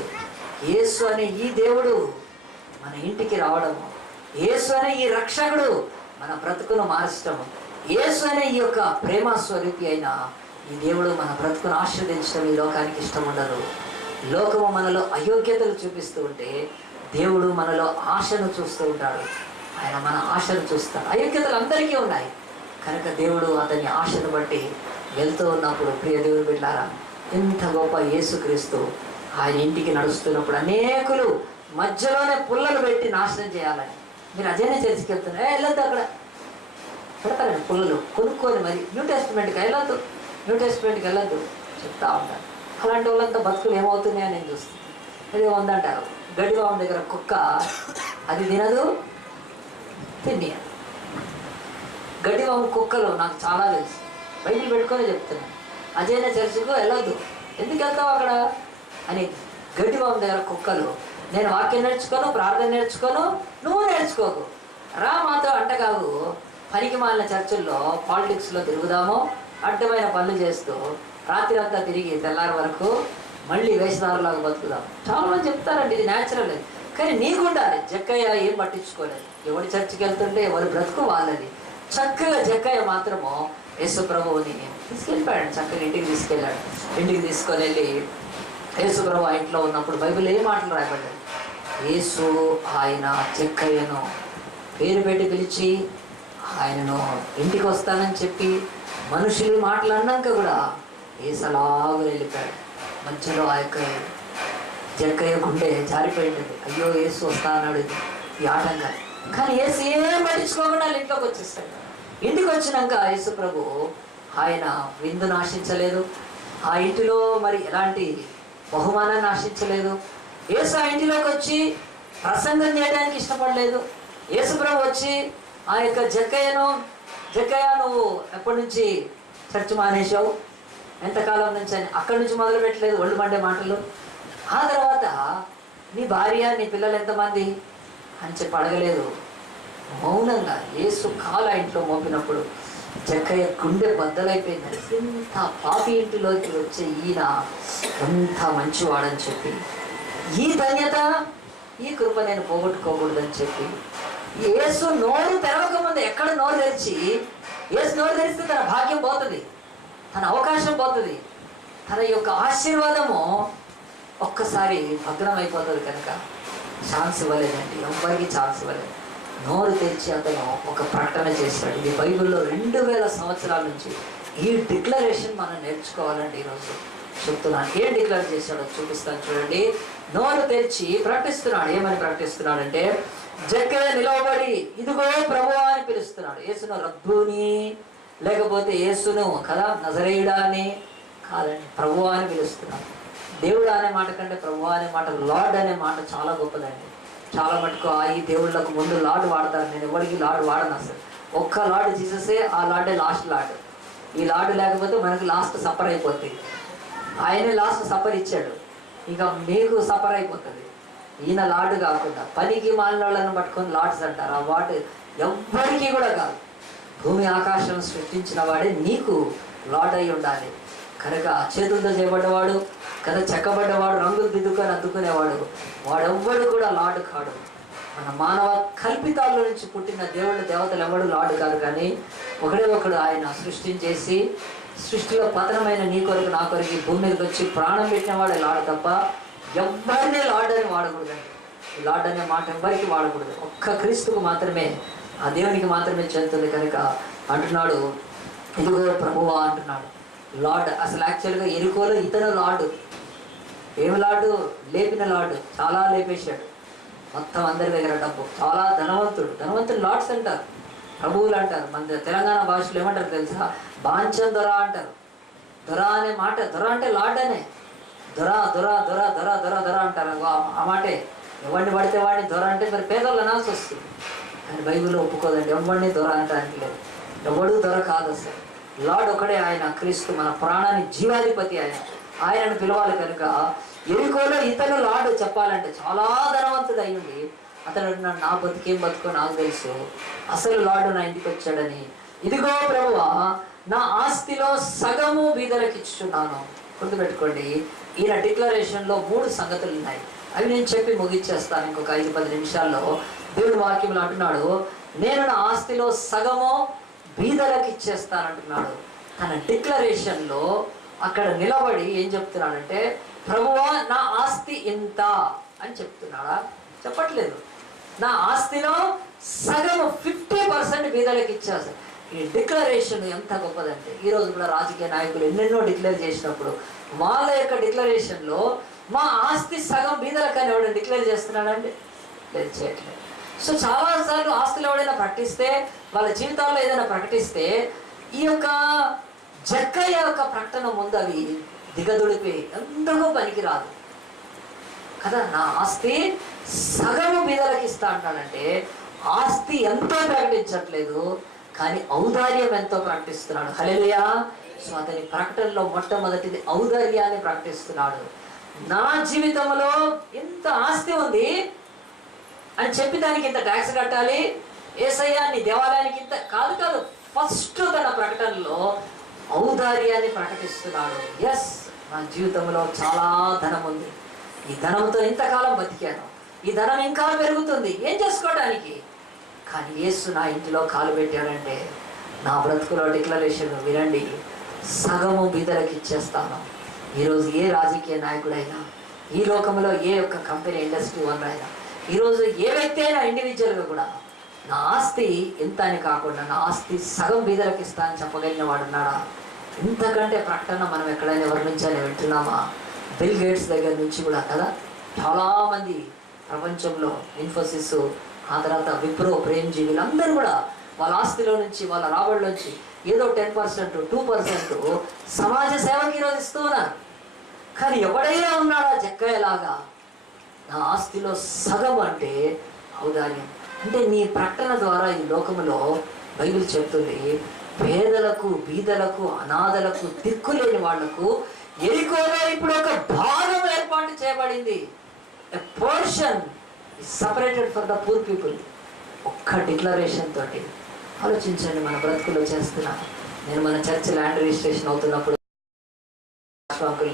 యేసు అనే ఈ దేవుడు మన ఇంటికి రావడము, యేసు అనే ఈ రక్షకుడు మన బ్రతుకును మార్చడము, యేసు అనే ఈ యొక్క ప్రేమ స్వరూపి అయిన ఈ దేవుడు మన బ్రతుకును ఆశీర్వదించడం ఈ లోకానికి ఇష్టం ఉండదు. లోకము మనలో అయోగ్యతలు చూపిస్తూ ఉంటే దేవుడు మనలో ఆశను చూస్తూ ఉంటాడు. ఆయన మన ఆశను చూస్తాడు. అయోగ్యతలు అందరికీ ఉన్నాయి కనుక దేవుడు అతని ఆశను బట్టి వెళ్తూ ఉన్నప్పుడు, ప్రియ దేవుని బిడ్డలారా, ఎంత గొప్ప యేసుక్రీస్తు ఆయన ఇంటికి నడుస్తున్నప్పుడు అనేకులు మధ్యలోనే పుల్లలు పెట్టి నాశనం చేయాలని, మీరు అదేనే చర్చికి వెళ్తున్నారు, వెళ్ళొద్దు అక్కడ పెడతారండి పుల్లలు కొనుక్కొని, మరి న్యూ టెస్టిమెంట్కి వెళ్ళొద్దు చెప్తా ఉంటారు. అలాంటి వాళ్ళంతా బతుకులు ఏమవుతున్నాయని నేను చూస్తాను. అదే ఉందంటారు, గడివాం దగ్గర కుక్క అది తినదు తినేయదు. గడివాము కుక్కలు నాకు చాలా తెలుసు, బైబిల్ పెట్టుకొని చెప్తున్నాను. అజయన చర్చికు వెళ్ళొద్దు, ఎందుకు వెళ్తావు అక్కడ అని. గడ్డివాము దగ్గర కుక్కలు, నేను వాక్యం నేర్చుకోను, ప్రార్థన నేర్చుకోను, నువ్వు నేర్చుకోకు, రా మాతో అంటకాగు, పనికి మాలిన చర్చిల్లో పాలిటిక్స్లో తిరుగుదాము, అడ్డమైన పనులు చేస్తూ రాత్రి అంతా తిరిగి తెల్లారి వరకు మళ్ళీ వేషధారులాగా బతుకుదాం. చాలామంది చెప్తారండి, ఇది న్యాచురల్. కానీ నీకుండాలి. జక్కయ్య ఏం పట్టించుకోలేదు, ఎవరి చర్చికి వెళ్తుంటే ఎవరి బ్రతుకు వాళ్ళది. చక్కగా జక్కయ్య మాత్రము యేసు ప్రభువుని తీసుకెళ్ళిపోయాడు, చక్కగా ఇంటికి తీసుకెళ్ళాడు. ఇంటికి తీసుకొని వెళ్ళి యేసు ప్రభు ఆ ఇంట్లో ఉన్నప్పుడు బైబిల్ ఏ మాటలు రాయబడ్డాయి, యేసు ఆయన జక్కయ్యను పేరు పెట్టి పిలిచి ఆయనను ఇంటికి వస్తానని చెప్పి మనుషులు మాటలు కూడా ఏసలాగా వెళ్ళిపోయాడు. మధ్యలో ఆ యొక్క జక్కయ్య గుండె జారిపోయింది, అయ్యో యేసు వస్తా అన్నాడు ఈ ఆటంగా. కానీ యేసు ఏం పట్టించుకోకుండా ఇంట్లోకి వచ్చేస్తాడు. ఇంటికి వచ్చినాక యేసు ప్రభు ఆయన విందును ఆశించలేదు, ఆ ఇంటిలో మరి ఎలాంటి బహుమానాన్ని ఆశించలేదు. యేసు ఆ ఇంటిలోకి వచ్చి ప్రసంగం చేయడానికి ఇష్టపడలేదు. యేసు ప్రభు వచ్చి ఆ యొక్క జక్కయ్య నువ్వు ఎప్పటి నుంచి చర్చ్ మానేశావు, ఎంతకాలం నుంచి అని అక్కడి నుంచి మొదలు పెట్టలేదు ఒళ్ళు మండే మాటలు. ఆ తర్వాత నీ భార్య నీ పిల్లలు ఎంతమంది అని చెప్పి అడగలేదు. మౌనంగా యేసు కాలు ఇంట్లో మోపినప్పుడు జక్కయ్య గుండె బద్దలైపోయిందని, ఇంత పాపి ఇంటిలోకి వచ్చే ఈయన ఎంత మంచివాడని చెప్పి, ఈ ధన్యత ఈ కృప నేను పోగొట్టుకోకూడదని చెప్పి యేసు నోరు తెరవకముందు ఎక్కడ నోరు తెరిచి, యేసు నోరు తెరిస్తే తన భాగ్యం పోతుంది, తన అవకాశం పోతుంది, తన యొక్క ఆశీర్వాదము ఒక్కసారి భగ్నం అయిపోతుంది. కనుక ఛాన్స్ ఇవ్వలేదండి, ఎవ్వరికి ఛాన్స్ ఇవ్వలేదు. నోరు తెరిచి అతను ఒక ప్రకటన చేశాడు. ఇది బైబిల్లో 2000 సంవత్సరాల నుంచి ఈ డిక్లరేషన్ మనం నేర్చుకోవాలండి. ఈరోజు చెప్తున్నాను ఏం డిక్లేర్ చేశాడో చూపిస్తాను చూడండి. నోరు తెరిచి ప్రకటిస్తున్నాడు. ఏమని ప్రకటిస్తున్నాడంటే, జక్కయ్య నిలవబడి ఇదిగో ప్రభువా అని పిలుస్తున్నాడు. యేసును రబ్బుని, లేకపోతే యేసును కదా నజరేయుడా అని కాదండి, ప్రభువా అని పిలుస్తున్నాడు. దేవుడు అనే మాట కంటే ప్రభువా అనే మాట, లార్డ్ అనే మాట చాలా గొప్పదండి. చాలా మటుకు ఈ దేవుళ్ళకు ముందు లార్డ్ వాడతారు. నేను ఎవరికి లార్డ్ వాడను అసలు. ఒక్క లార్డ్ జీససే, ఆ లార్డే లాస్ట్ లార్డ్. ఈ లార్డ్ లేకపోతే మనకి లాస్ట్ సఫర్ అయిపోతుంది. ఆయనే లాస్ట్ సఫర్ ఇచ్చాడు, ఇక మీకు సఫర్ అయిపోతుంది. ఈయన లార్డ్ కాకుండా పనికి మాలిన వాళ్ళని పట్టుకొని లార్డ్స్ అంటారు. ఆ వాడు ఎవ్వరికీ కూడా కాదు. భూమి ఆకాశం సృష్టించిన వాడే నీకు లార్డ్ అయి ఉండాలి. కనుక చేతులతో చేయబడ్డవాడు కదా, చెక్కబడ్డవాడు, రంగులు దిద్దుకొని అద్దుకునేవాడు, వాడెవ్వడు కూడా లార్డ్ కాడు. మన మానవ కల్పితాల్లో నుంచి పుట్టిన దేవుళ్ళు దేవతలు ఎవడు లార్డ్ కాదు. కానీ ఒకడే ఒకడు ఆయన సృష్టించేసి, సృష్టిలో పతనమైన నీ కొరకు నా కొరకు భూమి మీదకి వచ్చి ప్రాణం పెట్టిన వాడే లార్డ్ తప్ప ఎవరినే లార్డ్ అని వాడకూడదండి. ఈ లార్డ్ అనే మాట ఎవరికి వాడకూడదు. ఒక్క క్రీస్తుకు మాత్రమే, ఆ దేవునికి మాత్రమే చెందుతుంది. కనుక అంటున్నాడు ఇదిగో ప్రభువా అంటున్నాడు. లార్డ్ అసలు యాక్చువల్గా ఎరుకోలో ఇతను లార్డు. ఏమి లార్డు? లేపిన లార్డు. చాలా లేపేశాడు, మొత్తం అందరి దగ్గర డబ్బు, చాలా ధనవంతుడు లార్డ్స్ అంటారు, ప్రభువులు అంటారు. మన తెలంగాణ భాషలో ఏమంటారు తెలుసా? బాంచన్ దొర అంటారు. దొర అనే మాట, దొర అంటే లార్డ్ అనే, దొర దొర దొర దొర దొర దొర అంటారు. ఆ మాటే. ఎవరిని పడితే వాడిని దొర అంటే మరి పేదోళ్ళు అనాల్సి వస్తుంది. కానీ బైబిల్లో ఒప్పుకోదండి, ఎవరిని దొర అంటానికి లేదు. ఎవడు దొర కాదు అసలు. లార్డ్ ఒకడే, ఆయన క్రీస్తు, మన ప్రాణాన్ని జీవాధిపతి ఆయనను పిలవాలి. కనుక ఎరికోలో ఇతను లార్డ్ చెప్పాలంటే చాలా ధనవంతుడు అయ్యింది. అతను నా బతికేం బతుకో నాకు తెలుసు, అసలు లార్డు నా ఇంటికి వచ్చాడని. ఇదిగో ప్రభువా నా ఆస్తిలో సగము బీదలకు ఇచ్చుచున్నాను. గుర్తుపెట్టుకోండి, ఈయన డిక్లరేషన్లో 3 సంగతులు ఉన్నాయి. అవి నేను చెప్పి ముగిచ్చేస్తాను ఇంకొక 5-10 నిమిషాల్లో. దేవుడు వాక్యంలో అంటున్నాడు, నేను నా ఆస్తిలో సగము బీదలకు ఇచ్చేస్తానంటున్నాడు. తన డిక్లరేషన్లో అక్కడ నిలబడి ఏం చెప్తున్నాడంటే, ప్రభువా నా ఆస్తి ఇంత అని చెప్తున్నాడా? చెప్పట్లేదు. నా ఆస్తిలో సగము 50% బీదలకు ఇచ్చేస్తాను. ఈ డిక్లరేషన్ ఎంత గొప్పదంటే, ఈరోజు కూడా రాజకీయ నాయకులు ఎన్నెన్నో డిక్లేర్ చేసినప్పుడు వాళ్ళ యొక్క డిక్లరేషన్లో మా ఆస్తి సగం బీదలకు అని ఎవడైనా డిక్లేర్ చేస్తున్నాడంటే లేదు, చేయట్లేదు. సో చాలాసార్లు ఆస్తులు ఎవడైనా ప్రకటిస్తే, వాళ్ళ జీవితాల్లో ఏదైనా ప్రకటిస్తే, ఈ యొక్క జక్కయ్య యొక్క ప్రకటన ముందు అవి దిగదుడిపోయి ఎందుకో పనికి రాదు కదా. నా ఆస్తి సగము బీదలకు ఇస్తా అంటాడంటే ఆస్తి ఎంతో ప్రకటించట్లేదు, కానీ ఔదార్యం ఎంతో ప్రకటిస్తున్నాడు. హల్లెలూయా. సో అతని ప్రకటనలో మొట్టమొదటిది ఔదార్యాన్ని ప్రకటిస్తున్నాడు. నా జీవితంలో ఇంత ఆస్తి ఉంది అని చెప్పి దానికి ఇంత ట్యాక్స్ కట్టాలి, యేసయ్యా నీ దేవాలయానికి ఇంత కాదు. ఫస్ట్ తన ప్రకటనలో ఔదార్యాన్ని ప్రకటిస్తున్నాడు. ఎస్, నా జీవితంలో చాలా ధనం ఉంది, ఈ ధనంతో ఇంతకాలం బతికాను, ఈ ధనం ఇంకా పెరుగుతుంది, ఏం చేసుకోవడానికి? కానీ యేసు నా ఇంటిలో కాలు పెట్టాడంటే నా బ్రతుకులో డిక్లరేషన్ వినండి, సగము బీదలకు ఇచ్చేస్తాను. ఈరోజు ఏ రాజకీయ నాయకుడైనా, ఈ లోకంలో ఏ ఒక్క కంపెనీ ఇండస్ట్రీ ఓనర్ అయినా, ఈరోజు ఏ వ్యక్తి అయినా ఇండివిజువల్గా కూడా నా ఆస్తి ఎంత అని కాకుండా నా ఆస్తి సగం బీదలకు ఇస్తా అని చెప్పగలిగిన వాడు ఉన్నాడా? ఇంతకంటే ప్రకటన మనం ఎక్కడైనా ఎవరి నుంచి అని వింటున్నామా? బిల్ గేట్స్ దగ్గర నుంచి కూడా కదా, చాలామంది ప్రపంచంలో ఇన్ఫోసిస్, ఆ తర్వాత విప్రో, ప్రేమ్జీ, వీళ్ళందరూ కూడా వాళ్ళ ఆస్తిలో నుంచి, వాళ్ళ రాబడిలోంచి ఏదో 10%, 2% సమాజ సేవకి ఈరోజు ఇస్తూ ఉన్నారు. కానీ ఎవడైనా ఉన్నాడా జక్కయ్యలాగా నా ఆస్తిలో సగం అంటే ఔదార్యం? అంటే నీ ప్రకటన ద్వారా ఈ లోకంలో బైబిల్ చెప్తుంది, పేదలకు, బీదలకు, అనాథలకు, దిక్కులేని వాళ్లకు ఎరికోలో ఇప్పుడు ఒక భాగం ఏర్పాటు చేయబడింది. A portion separated for the poor people. ఒక్క డిక్లరేషన్ తోటి ఆలోచించండి మన బ్రతుకులో చేస్తున్నాను. నేను మన చర్చ్ ల్యాండ్ రిజిస్ట్రేషన్ అవుతున్నప్పుడు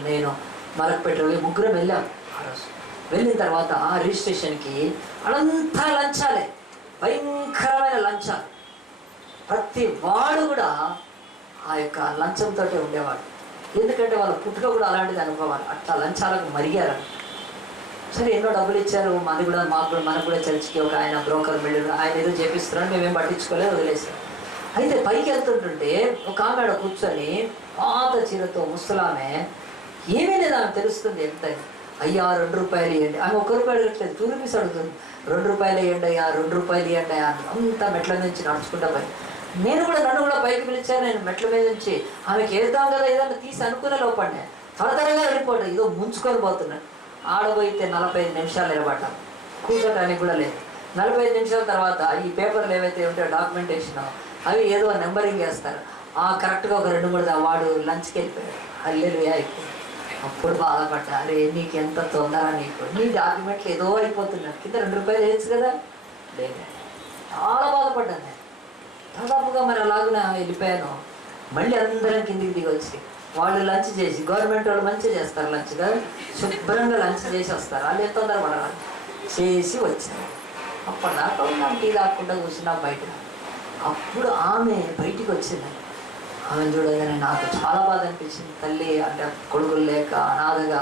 నేను మలక్పేటలో ముగ్గురం వెళ్ళాం. ఆ రోజు వెళ్ళిన తర్వాత ఆ రిజిస్ట్రేషన్కి అదంతా లంచాలే, భయంకరమైన లంచాలు. ప్రతి వాడు కూడా ఆ యొక్క లంచంతో ఉండేవాడు. ఎందుకంటే వాళ్ళ పుట్టుక కూడా అలాంటిది అనుకోవాలి, అట్లా లంచాలకు మరిగారు. సరే ఎన్నో డబ్బులు ఇచ్చారు. మనకు కూడా చర్చికి ఒక ఆయన బ్రోకర్ వెళ్ళారు, ఆయన ఏదో చేపిస్తున్నాడు, మేమేం పట్టించుకోలేదు, వదిలేసాం. అయితే పైకి వెళ్తుంటుంటే ఒక ఆమె కూర్చొని పాత చీరతో ముసలామె, ఏమీ లేదు ఆమె తెలుస్తుంది ఎంత, అయ్యా 2 రూపాయలు ఇవ్వండి. ఆమె 1 రూపాయలు అడగట్లేదు, 2 రూపీస్ అడుగుతుంది. 2 రూపాయలు ఇవ్వండి అయ్యా, 2 రూపాయలు ఇవ్వండి అయ్యా. అంతా మెట్ల నుంచి నడుచుకుంటా పై నన్ను కూడా పైకి పిలిచారు. నేను మెట్ల మీద నుంచి ఆమెకి వేద్దాం కదా ఏదన్నా తీసి అనుకునే లోపడినా త్వరగా వెళ్ళిపోవడం, ఇదో ముంచుకొని పోతున్నాను. ఆడబోయితే 45 నిమిషాలు నిలబడ్డాం, కూర్చోటానికి కూడా లేదు. 45 నిమిషాల తర్వాత ఈ పేపర్లు ఏవైతే ఉంటాయో డాక్యుమెంటేషన్ అవి ఏదో నెంబరింగ్ వేస్తారు. కరెక్ట్గా ఒక 2-3 వాడు లంచ్కి వెళ్ళిపోయాడు. హల్లెలూయా అయిపోయింది. అప్పుడు బాధపడ్డా, అరే నీకు ఎంత తొందర, నీ డాక్యుమెంట్లు ఏదో అయిపోతున్నాడు, కింద 2 రూపాయలు వేయచ్చు కదా. లేదు, చాలా బాధపడ్డాను నేను. దాదాపుగా మరి అలాగే వెళ్ళిపోయాను. మళ్ళీ అందరం కిందికి దిగి వచ్చి వాళ్ళు లంచ్ చేసి, గవర్నమెంట్ వాళ్ళు మంచిగా చేస్తారు లంచ్ కదా, శుభ్రంగా లంచ్ చేసి వస్తారు. వాళ్ళు ఎంత తొందర పడాలి చేసి వచ్చారు. అప్పటిదాకా నాకు టీ తాకుండా కూర్చున్నా బయట. అప్పుడు ఆమె బయటికి వచ్చింది. ఆమె చూడగానే నాకు చాలా బాధ అనిపించింది. తల్లి అంటే కొడుకులు లేక అనాథగా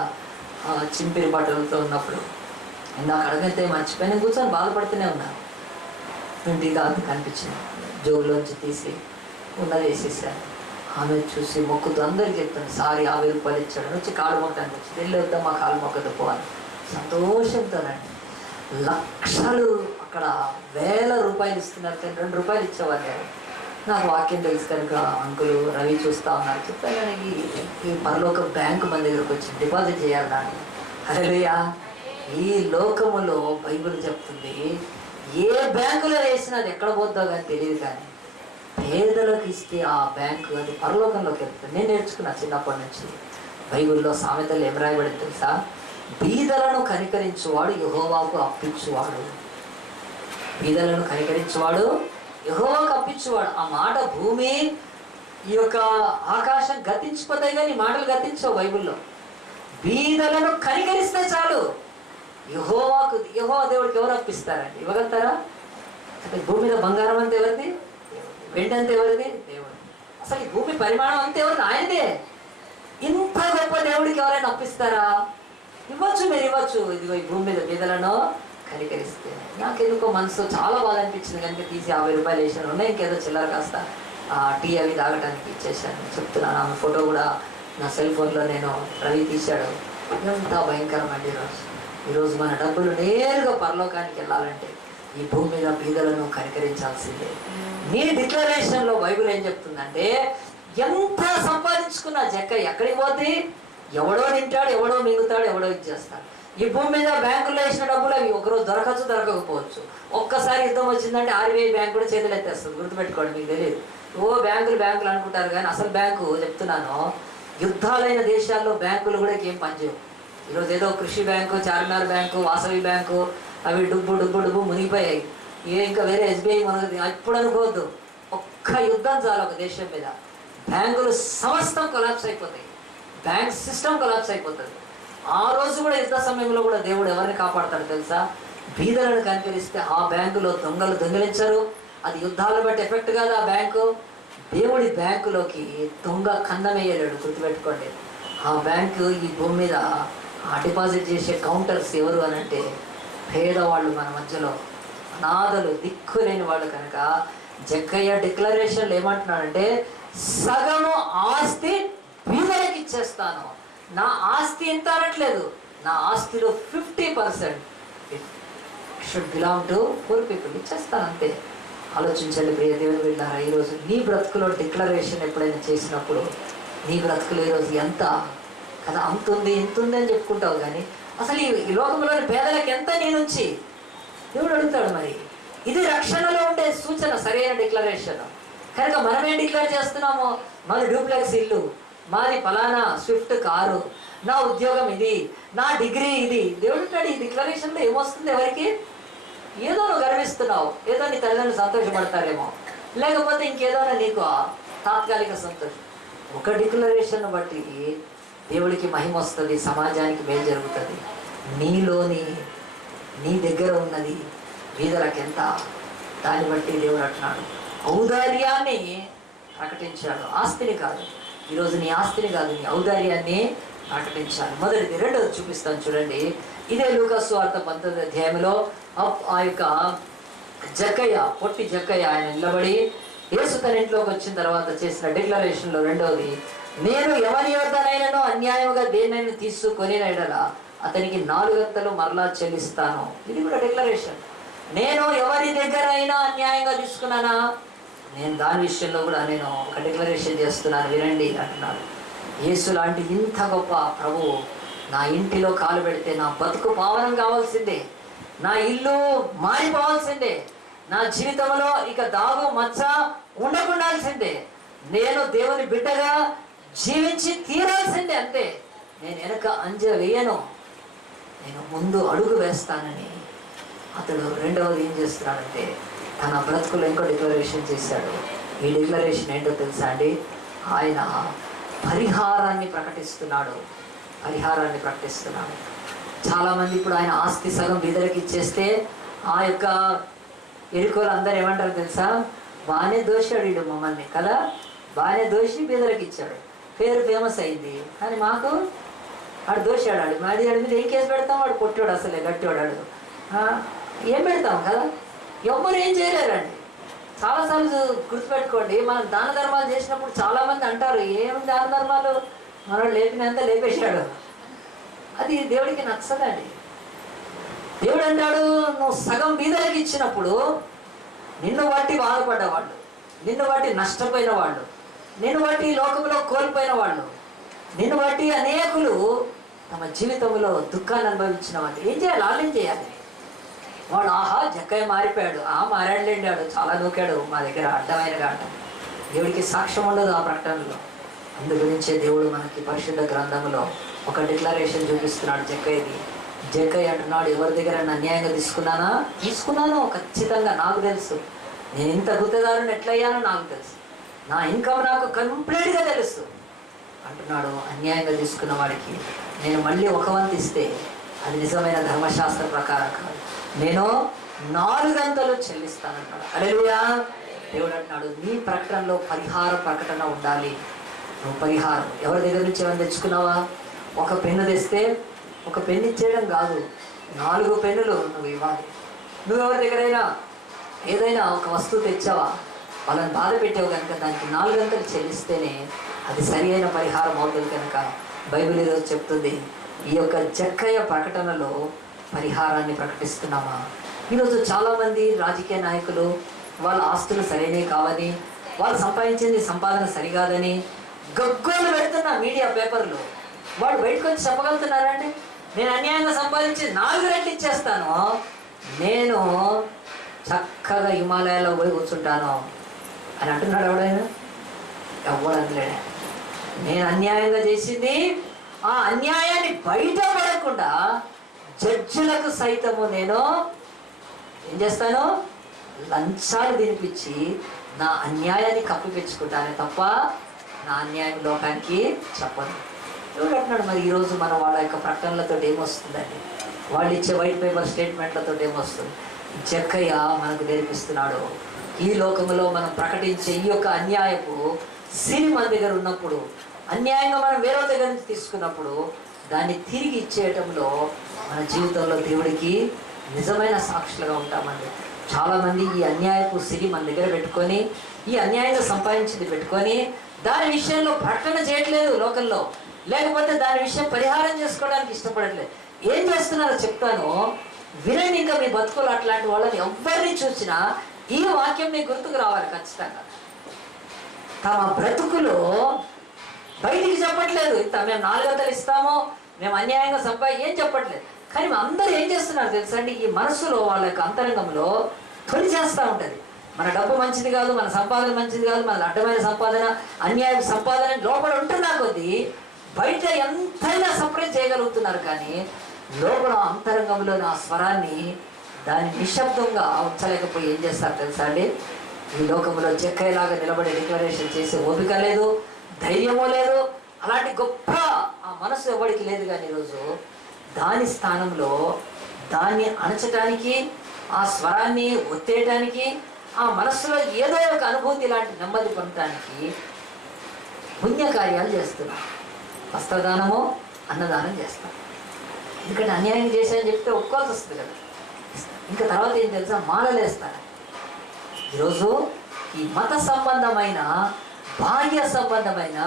చింపిరి బట్టలతో ఉన్నప్పుడు నాకు అడగైతే మర్చిపోయిన కూర్చొని బాధపడుతూనే ఉన్నాను. టీ తాగుతూ కనిపించింది, జోబులోంచి తీసి ఉన్నది వేసేసాను. ఆమె చూసి మొక్కుతూ అందరికి చెప్తాను, సారీ 50 రూపాయలు ఇచ్చాడు. వచ్చి కాలు మొక్కడానికి వచ్చింది. వెళ్ళొద్దాం మా కాలు మొక్కతో పోవాలి సంతోషంతోనండి. లక్షలు అక్కడ 1000 రూపాయలు ఇస్తున్నారు, 2 రూపాయలు ఇచ్చేవాళ్ళు. నాకు వాక్యం తెలుసు కనుక అంకులు రవి చూస్తూ ఉన్నారు, చెప్తాను ఈ పరలోక బ్యాంకు మన దగ్గరకు వచ్చి డిపాజిట్ చేయాలి నాకు. హల్లెలూయా. ఈ లోకములో బైబిల్ చెప్తుంది, ఏ బ్యాంకులో వేసినా అది ఎక్కడ పోద్దో కానీ తెలియదు, కానీ పేదలకు ఇస్తే ఆ బ్యాంకు అది పరలోకంలోకి వెళ్తుంది. నేను నేర్చుకున్నా చిన్నప్పటి నుంచి. బైబిల్లో సామెతలు ఏం రాయబడింది తెలుసా? బీదలను కనికరించువాడు యెహోవాకు అప్పించువాడు. బీదలను కనికరించువాడు యెహోవాకు అప్పించువాడు. ఆ మాట భూమి ఈ యొక్క ఆకాశం గతించిపోతాయి కానీ మాటలు గతించవు బైబిల్లో. బీదలను కనికరిస్తే చాలు. యెహోవా దేవుడికి ఎవరు అప్పిస్తారండి? ఇవ్వగలుగుతారా? భూమి మీద బంగారం అంతా ఎవరిది? వెండి అంతా ఎవరిది? దేవుడు. అసలు ఈ భూమి పరిమాణం అంతా ఎవరిది? ఆయనదే. ఇంత గొప్ప దేవుడికి ఎవరైనా అప్పిస్తారా? ఇవ్వచ్చు, మీరు ఇవ్వచ్చు. ఇదిగో ఈ భూమి మీద బీదలను కనికరిస్తే. నాకెందుకో మనసు చాలా బాధ అనిపించింది కనుక తీసి 50 రూపాయలు వేసాను. ఉన్నాయి ఇంకేదో చిల్లర కాస్త టీ అవి తాగడానికి ఇచ్చేసాను. చెప్తున్నాను, ఆమె ఫోటో కూడా నా సెల్ ఫోన్లో నేను రవి తీశాడు. ఎంత భయంకరమండి ఈరోజు మన డబ్బులు నేరుగా పరలోకానికి వెళ్ళాలంటే ఈ భూమి మీద బీదలను కనికరించాల్సిందే. నీ డిక్లరేషన్లో బైబిల్ ఏం చెప్తుందంటే, ఎంత సంపాదించుకున్నా జక్క ఎక్కడికి పోతుంది? ఎవడో తింటాడు, ఎవడో మిగుతాడు, ఎవడో ఇచ్చేస్తాడు. ఈ భూమి మీద బ్యాంకులో వేసిన డబ్బులు అవి ఒకరోజు దొరకచ్చు, దొరకకపోవచ్చు. ఒక్కసారి యుద్ధం వచ్చిందంటే RBI బ్యాంకు కూడా చేతులు ఎత్తేస్తుంది. గుర్తుపెట్టుకోండి, మీకు తెలియదు. బ్యాంకులు అనుకుంటారు కానీ అసలు బ్యాంకు చెప్తున్నాను, యుద్ధాలైన దేశాల్లో బ్యాంకులు కూడా ఏం పనిచేయవు. ఈరోజు ఏదో కృషి bank, Charminar bank, Vasavi bank అవి డుబ్బు మునిగిపోయాయి. ఇంకా వేరే SBI మనది ఇప్పుడు అనుకోవద్దు. ఒక్క యుద్ధం చాలు ఒక దేశం మీద, బ్యాంకులు సమస్తం కొలాప్స్ అయిపోతాయి, బ్యాంక్ సిస్టమ్ కొలాప్స్ అయిపోతుంది. ఆ రోజు కూడా యుద్ధ సమయంలో కూడా దేవుడు ఎవరిని కాపాడతాడు తెలుసా? బీదలను కనికరిస్తే ఆ బ్యాంకులో దొంగలు దొంగిలించరు. అది యుద్ధాలను బట్టి ఎఫెక్ట్ కాదు. ఆ బ్యాంకు దేవుడి బ్యాంకులోకి దొంగ కన్నమేయలేడు. గుర్తుపెట్టుకోండి. ఆ బ్యాంకు ఈ భూమి మీద డిపాజిట్ చేసే కౌంటర్స్ ఎవరు అని అంటే పేదవాళ్ళు, మన మధ్యలో అనాథలు, దిక్కులేని వాళ్ళు. కనుక జక్కయ్య డిక్లరేషన్లు ఏమంటున్నాడంటే, సగము ఆస్తి బీదలకు ఇచ్చేస్తాను. నా ఆస్తి ఎంత అనట్లేదు, నా ఆస్తిలో 50% should belong to poor people, ఇచ్చేస్తాను అంతే. ఆలోచించండి ప్రియ దేవుని బిడ్డలారా, ఈరోజు నీ బ్రతుకులో డిక్లరేషన్ ఎప్పుడైనా చేసినప్పుడు నీ బ్రతుకులో ఈరోజు ఎంత కదా, అంతుంది ఇంతుంది అని చెప్పుకుంటావు, కానీ అసలు ఈ లోకంలోని పేదలకు ఎంత నీ నుంచి దేవుడు అడుగుతాడు. మరి ఇది రక్షణలో ఉండే సూచన, సరైన డిక్లరేషన్. కనుక మనమేం డిక్లేర్ చేస్తున్నాము? మన డూప్లెక్స్ ఇల్లు, మాది ఫలానా స్విఫ్ట్ కారు, నా ఉద్యోగం ఇది, నా డిగ్రీ ఇది. దేవుడు అంటాడు ఈ డిక్లరేషన్లో ఏమొస్తుంది ఎవరికి? ఏదో నువ్వు గర్విస్తున్నావు, ఏదో నీ తల్లిదండ్రులు సంతోషపడతారేమో, లేకపోతే ఇంకేదో నీకు తాత్కాలిక సంతోషం. ఒక డిక్లరేషన్ బట్టి దేవుడికి మహిమ వస్తుంది, సమాజానికి మేలు జరుగుతుంది. నీలోని నీ దగ్గర ఉన్నది వీధులకెంత, దాన్ని బట్టి దేవుడు అంటున్నాడు ఔదార్యాన్ని ప్రకటించాడు. ఆస్తిని కాదు, ఈరోజు నీ ఆస్తిని కాదు, నీ ఔదార్యాన్ని ప్రకటించాలి. మొదటిది. రెండోది చూపిస్తాను చూడండి. ఇదే లూకాసు సువార్త 19వ అధ్యాయంలో ఆ యొక్క జక్కయ్య, పొట్టి జక్కయ్య, ఆయన నిలబడి యేసు తన ఇంట్లోకి వచ్చిన తర్వాత చేసిన డిక్లరేషన్లో రెండవది, నేను ఎవరి యొద్దనైనను అన్యాయముగా దేన్నైనా తీసుకొని ఎడలా అతనికి 4 గంటలు మరలా చెల్లిస్తాను. ఇది కూడా డిక్లరేషన్. నేను ఎవరి దగ్గర అయినా అన్యాయంగా తీసుకున్నానా, నేను దాని విషయంలో కూడా నేను ఒక డిక్లరేషన్ చేస్తున్నాను, వినండి అంటున్నాడు. యేసు లాంటి ఇంత గొప్ప ప్రభువు నా ఇంటిలో కాలు పెడితే నా బతుకు పావనం కావాల్సిందే, నా ఇల్లు మారిపోవాల్సిందే, నా జీవితంలో ఇక దాగు మచ్చ ఉండకుండాల్సిందే, నేను దేవుని బిడ్డగా జీవించి తీరాల్సిందే. అంతే, నేను వెనక అంజ వేయను, నేను ముందు అడుగు వేస్తానని అతడు రెండవది ఏం చేస్తున్నాడంటే తన బ్రతుకులో ఇంకో డిక్లరేషన్ చేశాడు. ఈ డిక్లరేషన్ ఏంటో తెలుసా అండి? ఆయన పరిహారాన్ని ప్రకటిస్తున్నాడు. పరిహారాన్ని ప్రకటిస్తున్నాడు. చాలామంది ఇప్పుడు ఆయన ఆస్తి సగం బీదలకు ఇచ్చేస్తే ఆ యొక్క ఎరుకోలు అందరు ఏమంటారు తెలుసా? బాగానే దోషాడు వీడు మమ్మల్ని కదా, బాగానే దోషి బీదలకు ఇచ్చాడు, పేరు ఫేమస్ అయింది, కానీ మాకు వాడు దోషాడాడు, మాది వాడి మీద ఏం కేసు పెడతాం? వాడు కొట్టాడు, అసలే గట్టివాడాడు, ఏం పెడతాం కదా? ఎవ్వరు ఏం చేయలేరండి. చాలాసార్లు గుర్తుపెట్టుకోండి, మనం దాన ధర్మాలు చేసినప్పుడు చాలామంది అంటారు ఏం దాన ధర్మాలు, మనం లేపినంత లేపేశాడు. అది దేవుడికి నచ్చదండి. దేవుడు అంటాడు నువ్వు సగం బీదలకు ఇచ్చినప్పుడు నిన్ను బట్టి బాధపడ్డవాళ్ళు, నిన్ను బట్టి నష్టపోయిన వాళ్ళు, నిన్ను బట్టి లోకంలో కోల్పోయిన వాళ్ళు, నిన్ను బట్టి అనేకులు తమ జీవితంలో దుఃఖాన్ని అనుభవించిన వాళ్ళు ఏం చేయాలి? ఆలోచన చేయాలి. వాడు ఆహా జక్కయ్య మారిపోయాడు, మారాడులేండి, వాడు చాలా దూకాడు మా దగ్గర అడ్డమైన గాట. దేవుడికి సాక్ష్యం ఉండదు ఆ ప్రకటనలో. అందు గురించే దేవుడు మనకి పరిశుద్ధ గ్రంథంలో ఒక డిక్లరేషన్ చూపిస్తున్నాడు జక్కయ్యది. జక్కయ్య అంటున్నాడు ఎవరి దగ్గర అన్యాయంగా తీసుకున్నాను ఖచ్చితంగా నాకు తెలుసు, నేను ఇంత గుత్తదారుని ఎట్లయ్యానో నాకు తెలుసు, నా ఇన్కమ్ నాకు కంప్లీట్గా తెలుసు అంటున్నాడు. అన్యాయంగా తీసుకున్న వాడికి నేను మళ్ళీ ఒక వంతు ఇస్తే అది నిజమైన ధర్మశాస్త్ర ప్రకారం కాదు, నేను 4 గంటలు చెల్లిస్తానంటాడు. హల్లెలూయా. దేవుడు అంటున్నాడు నీ ప్రకటనలో పరిహార ప్రకటన ఉండాలి. నువ్వు పరిహారం ఎవరి దగ్గర నుంచి ఏమైనా తెచ్చుకున్నావా? ఒక పెన్ను తెస్తే ఒక పెన్ను ఇచ్చేయడం కాదు, 4 పెన్నులు నువ్వు ఇవ్వాలి. నువ్వు ఎవరి దగ్గరైనా ఏదైనా ఒక వస్తువు తెచ్చావా, వాళ్ళని బాధ పెట్టావు కనుక దానికి 4 గంటలు చెల్లిస్తేనే అది సరి అయిన పరిహారం అవుతుంది. కనుక బైబిల్ ఈరోజు చెప్తుంది ఈ యొక్క జక్కయ్య ప్రకటనలో పరిహారాన్ని ప్రకటిస్తున్నామా? ఈరోజు చాలామంది రాజకీయ నాయకులు వాళ్ళ ఆస్తులు సరైనవి కావని, వాళ్ళు సంపాదించింది సంపాదన సరికాదని గగ్గోలు పెడుతున్న మీడియా పేపర్లు వాడు బయటకు వచ్చి చెప్పగలుగుతున్నారండి? నేను అన్యాయంగా సంపాదించి 4 రెట్లు ఇచ్చేస్తాను, నేను చక్కగా హిమాలయాల్లో పోయి కూర్చుంటాను అని అంటున్నాడు ఎవడైనా? ఎవ్వడలేడే. నేను అన్యాయంగా చేసింది ఆ అన్యాయాన్ని బయటపడకుండా జడ్జిలకు సైతము నేను ఏం చేస్తాను? లంచాలు తినిపించి నా అన్యాయాన్ని కప్పిపెచ్చుకుంటానే తప్ప నా అన్యాయం లోకానికి చెప్పను. ఎవరు అంటున్నాడు? మరి ఈరోజు మనం వాళ్ళ యొక్క ప్రకటనలతో ఏమొస్తుందండి? వాళ్ళు ఇచ్చే వైట్ పేపర్ స్టేట్మెంట్లతో ఏమొస్తుంది? జక్కయ్య మనకు నేర్పిస్తున్నాడు ఈ లోకంలో మనం ప్రకటించే ఈ యొక్క అన్యాయపు సిరి మన దగ్గర ఉన్నప్పుడు, అన్యాయంగా మనం వేరే దగ్గర నుంచి తీసుకున్నప్పుడు దాన్ని తిరిగి ఇచ్చేయటంలో మన జీవితంలో దేవుడికి నిజమైన సాక్షులుగా ఉంటామండి. చాలామంది ఈ అన్యాయపు సిరి మన దగ్గర పెట్టుకొని, ఈ అన్యాయంగా సంపాదించింది పెట్టుకొని దాని విషయంలో ప్రకటన చేయట్లేదు లోకంలో, లేకపోతే దాని విషయం పరిహారం చేసుకోవడానికి ఇష్టపడట్లేదు. ఏం చేస్తున్నారో చెప్తాను వినండి. ఇంకా మీ బతుకులు అట్లాంటి వాళ్ళని ఎవరిని చూసినా ఈ వాక్యం మీకు గుర్తుకు రావాలి ఖచ్చితంగా. తమ బ్రతుకులో బయటికి చెప్పట్లేదు, ఇంత మేము 4 గంటలు ఇస్తామో, మేము అన్యాయంగా ఏం చెప్పట్లేదు. కానీ అందరూ ఏం చేస్తున్నారు తెలుసా అండి? ఈ మనసులో వాళ్ళ యొక్క అంతరంగంలో తొలి చేస్తూ ఉంటుంది. మన డబ్బు మంచిది కాదు, మన సంపాదన మంచిది కాదు, మన అడ్డమైన సంపాదన, అన్యాయ సంపాదన లోపల ఉంటున్నా కొద్దీ బయట ఎంతైనా సప్రెస్ చేయగలుగుతున్నారు. కానీ లోపల అంతరంగంలో ఆ స్వరాన్ని దాన్ని నిశ్శబ్దంగా ఉంచలేకపోయి ఏం చేస్తారు తెలుసా అండి? ఈ లోకంలో చెక్కయ్యలాగా నిలబడి డిక్లరేషన్ చేసే ఓపిక లేదు, ధైర్యమో లేదు, అలాంటి గొప్ప ఆ మనసు ఎవరికి లేదు. కానీ ఈరోజు దాని స్థానంలో దాన్ని అణచడానికి, ఆ స్వరాన్ని ఒత్తేయడానికి, ఆ మనస్సులో ఏదో ఒక అనుభూతి లాంటి నెమ్మది పొందడానికి పుణ్యకార్యాలు చేస్తున్నారు. వస్త్రదానమో అన్నదానం చేస్తారు. ఎందుకంటే అన్యాయం చేశాయని చెప్తే ఒప్పుకోవాల్సి వస్తుంది కదా. ఇంకా తర్వాత ఏం తెలుసా, మాలలేస్తారు. ఈరోజు ఈ మత సంబంధమైన, బాహ్య సంబంధమైన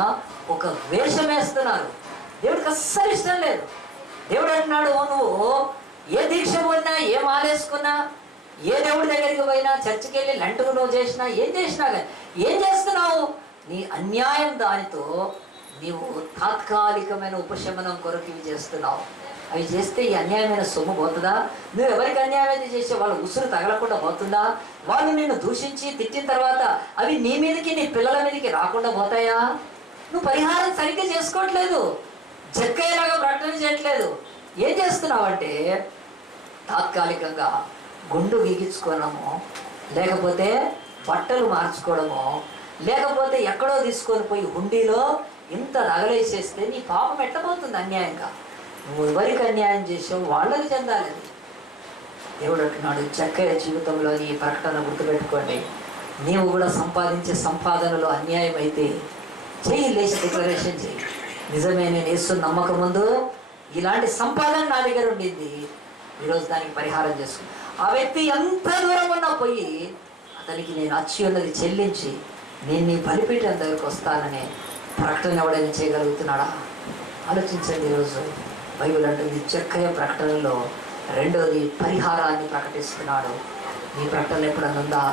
ఒక వేషం వేస్తున్నారు. దేవుడికి అస్సలు ఇష్టం లేదు. దేవుడు అంటున్నాడు, నువ్వు ఏ దీక్ష పోయినా, ఏ మాలేసుకున్నా, ఏ దేవుడి దగ్గరికి పోయినా, చర్చికి వెళ్ళి లంటుకు నువ్వు చేసినా, ఏం చేసినా కానీ ఏం చేస్తున్నావు? నీ అన్యాయం దానితో నీవు తాత్కాలికమైన ఉపశమనం కొరకు ఇవి చేస్తున్నావు. అవి చేస్తే ఈ అన్యాయమైన సొమ్ము పోతుందా? నువ్వు ఎవరికి అన్యాయం అయితే చేసే వాళ్ళు ఉసురు తగలకుండా పోతుందా? వాళ్ళు నిన్ను దూషించి తిట్టిన తర్వాత అవి నీ మీదకి, నీ పిల్లల మీదకి రాకుండా పోతాయా? నువ్వు పరిహారం సరిగ్గా చేసుకోవట్లేదు, చెక్కయ్యేలాగా ప్రకటన చేయట్లేదు. ఏం చేస్తున్నావంటే తాత్కాలికంగా గుండు గీగించుకోవడమో, లేకపోతే బట్టలు మార్చుకోవడమో, లేకపోతే ఎక్కడో తీసుకొని పోయి హుండీలో ఇంత నగలేసేస్తే నీ పాపం ఎట్టబోతుంది అన్యాయంగా. నువ్వు ఎవరికి అన్యాయం చేసావు వాళ్ళకి చెందాలి. దేవుడు అంటున్నాడు, చక్కయ్య జీవితంలో ఈ ప్రకటన గుర్తుపెట్టుకోండి. నీవు కూడా సంపాదించే సంపాదనలో అన్యాయం అయితే చెయ్యి, లేచి డిక్లరేషన్ చెయ్యి. నిజమే, నేను యేసు నమ్మకం ముందు ఇలాంటి సంపాదన నా దగ్గర ఉండింది, ఈరోజు దానికి పరిహారం చేసుకుని ఆ వ్యక్తి ఎంత దూరం ఉన్నా పోయి అతనికి నేను అచ్చి ఉన్నది చెల్లించి నేను నీ బలిపీఠం దగ్గరికి వస్తాననే ప్రకటన ఎవడైనా చేయగలుగుతున్నాడా? ఆలోచించండి. ఈరోజు బైబిల్ అంటుంది చక్కయ్య ప్రకటనలో రెండోది పరిహారాన్ని ప్రకటిస్తున్నాడు. నీ ప్రకటన ఎప్పుడన్నా ఉందా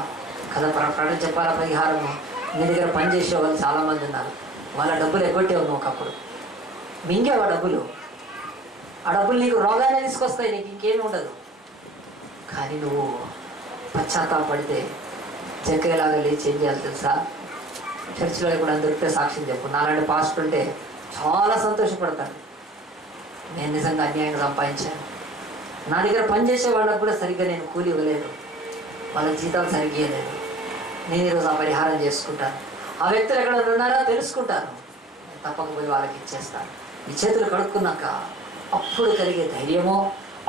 కదా? ప్రకటన చెప్పాలా పరిహారము? నీ దగ్గర పనిచేసే వాళ్ళు చాలామంది ఉన్నారు. వాళ్ళ డబ్బులు ఎగ్గొట్టేవు ఒకప్పుడు, మింగేవా డబ్బులు. ఆ డబ్బులు నీకు రోగాన్ని తీసుకొస్తాయి, నీకు ఇంకేమీ ఉండదు. కానీ నువ్వు పశ్చాత్తాపడితే చక్కలాగా లేచి ఏం చేయాలి తెలుసా? చర్చిలో కూడా దొరికితే సాక్ష్యం చెప్పు. నాలాంటి పాస్టర్ ఉంటే చాలా సంతోషపడతాను. నేను నిజంగా అన్యాయంగా సంపాదించాను, నా దగ్గర పనిచేసే వాళ్ళకు కూడా సరిగ్గా నేను కూలి ఇవ్వలేదు, వాళ్ళ జీతాలు సరిగ్గా ఇవ్వలేదు, నేను ఈరోజు ఆ పరిహారం చేసుకుంటాను. ఆ వ్యక్తులు ఎక్కడ ఉన్నారో తెలుసుకుంటాను, తప్పకపోయి వాళ్ళకి ఇచ్చేస్తాను. ఈ చేతులు కడుక్కున్నాక అప్పుడు కలిగే ధైర్యమో,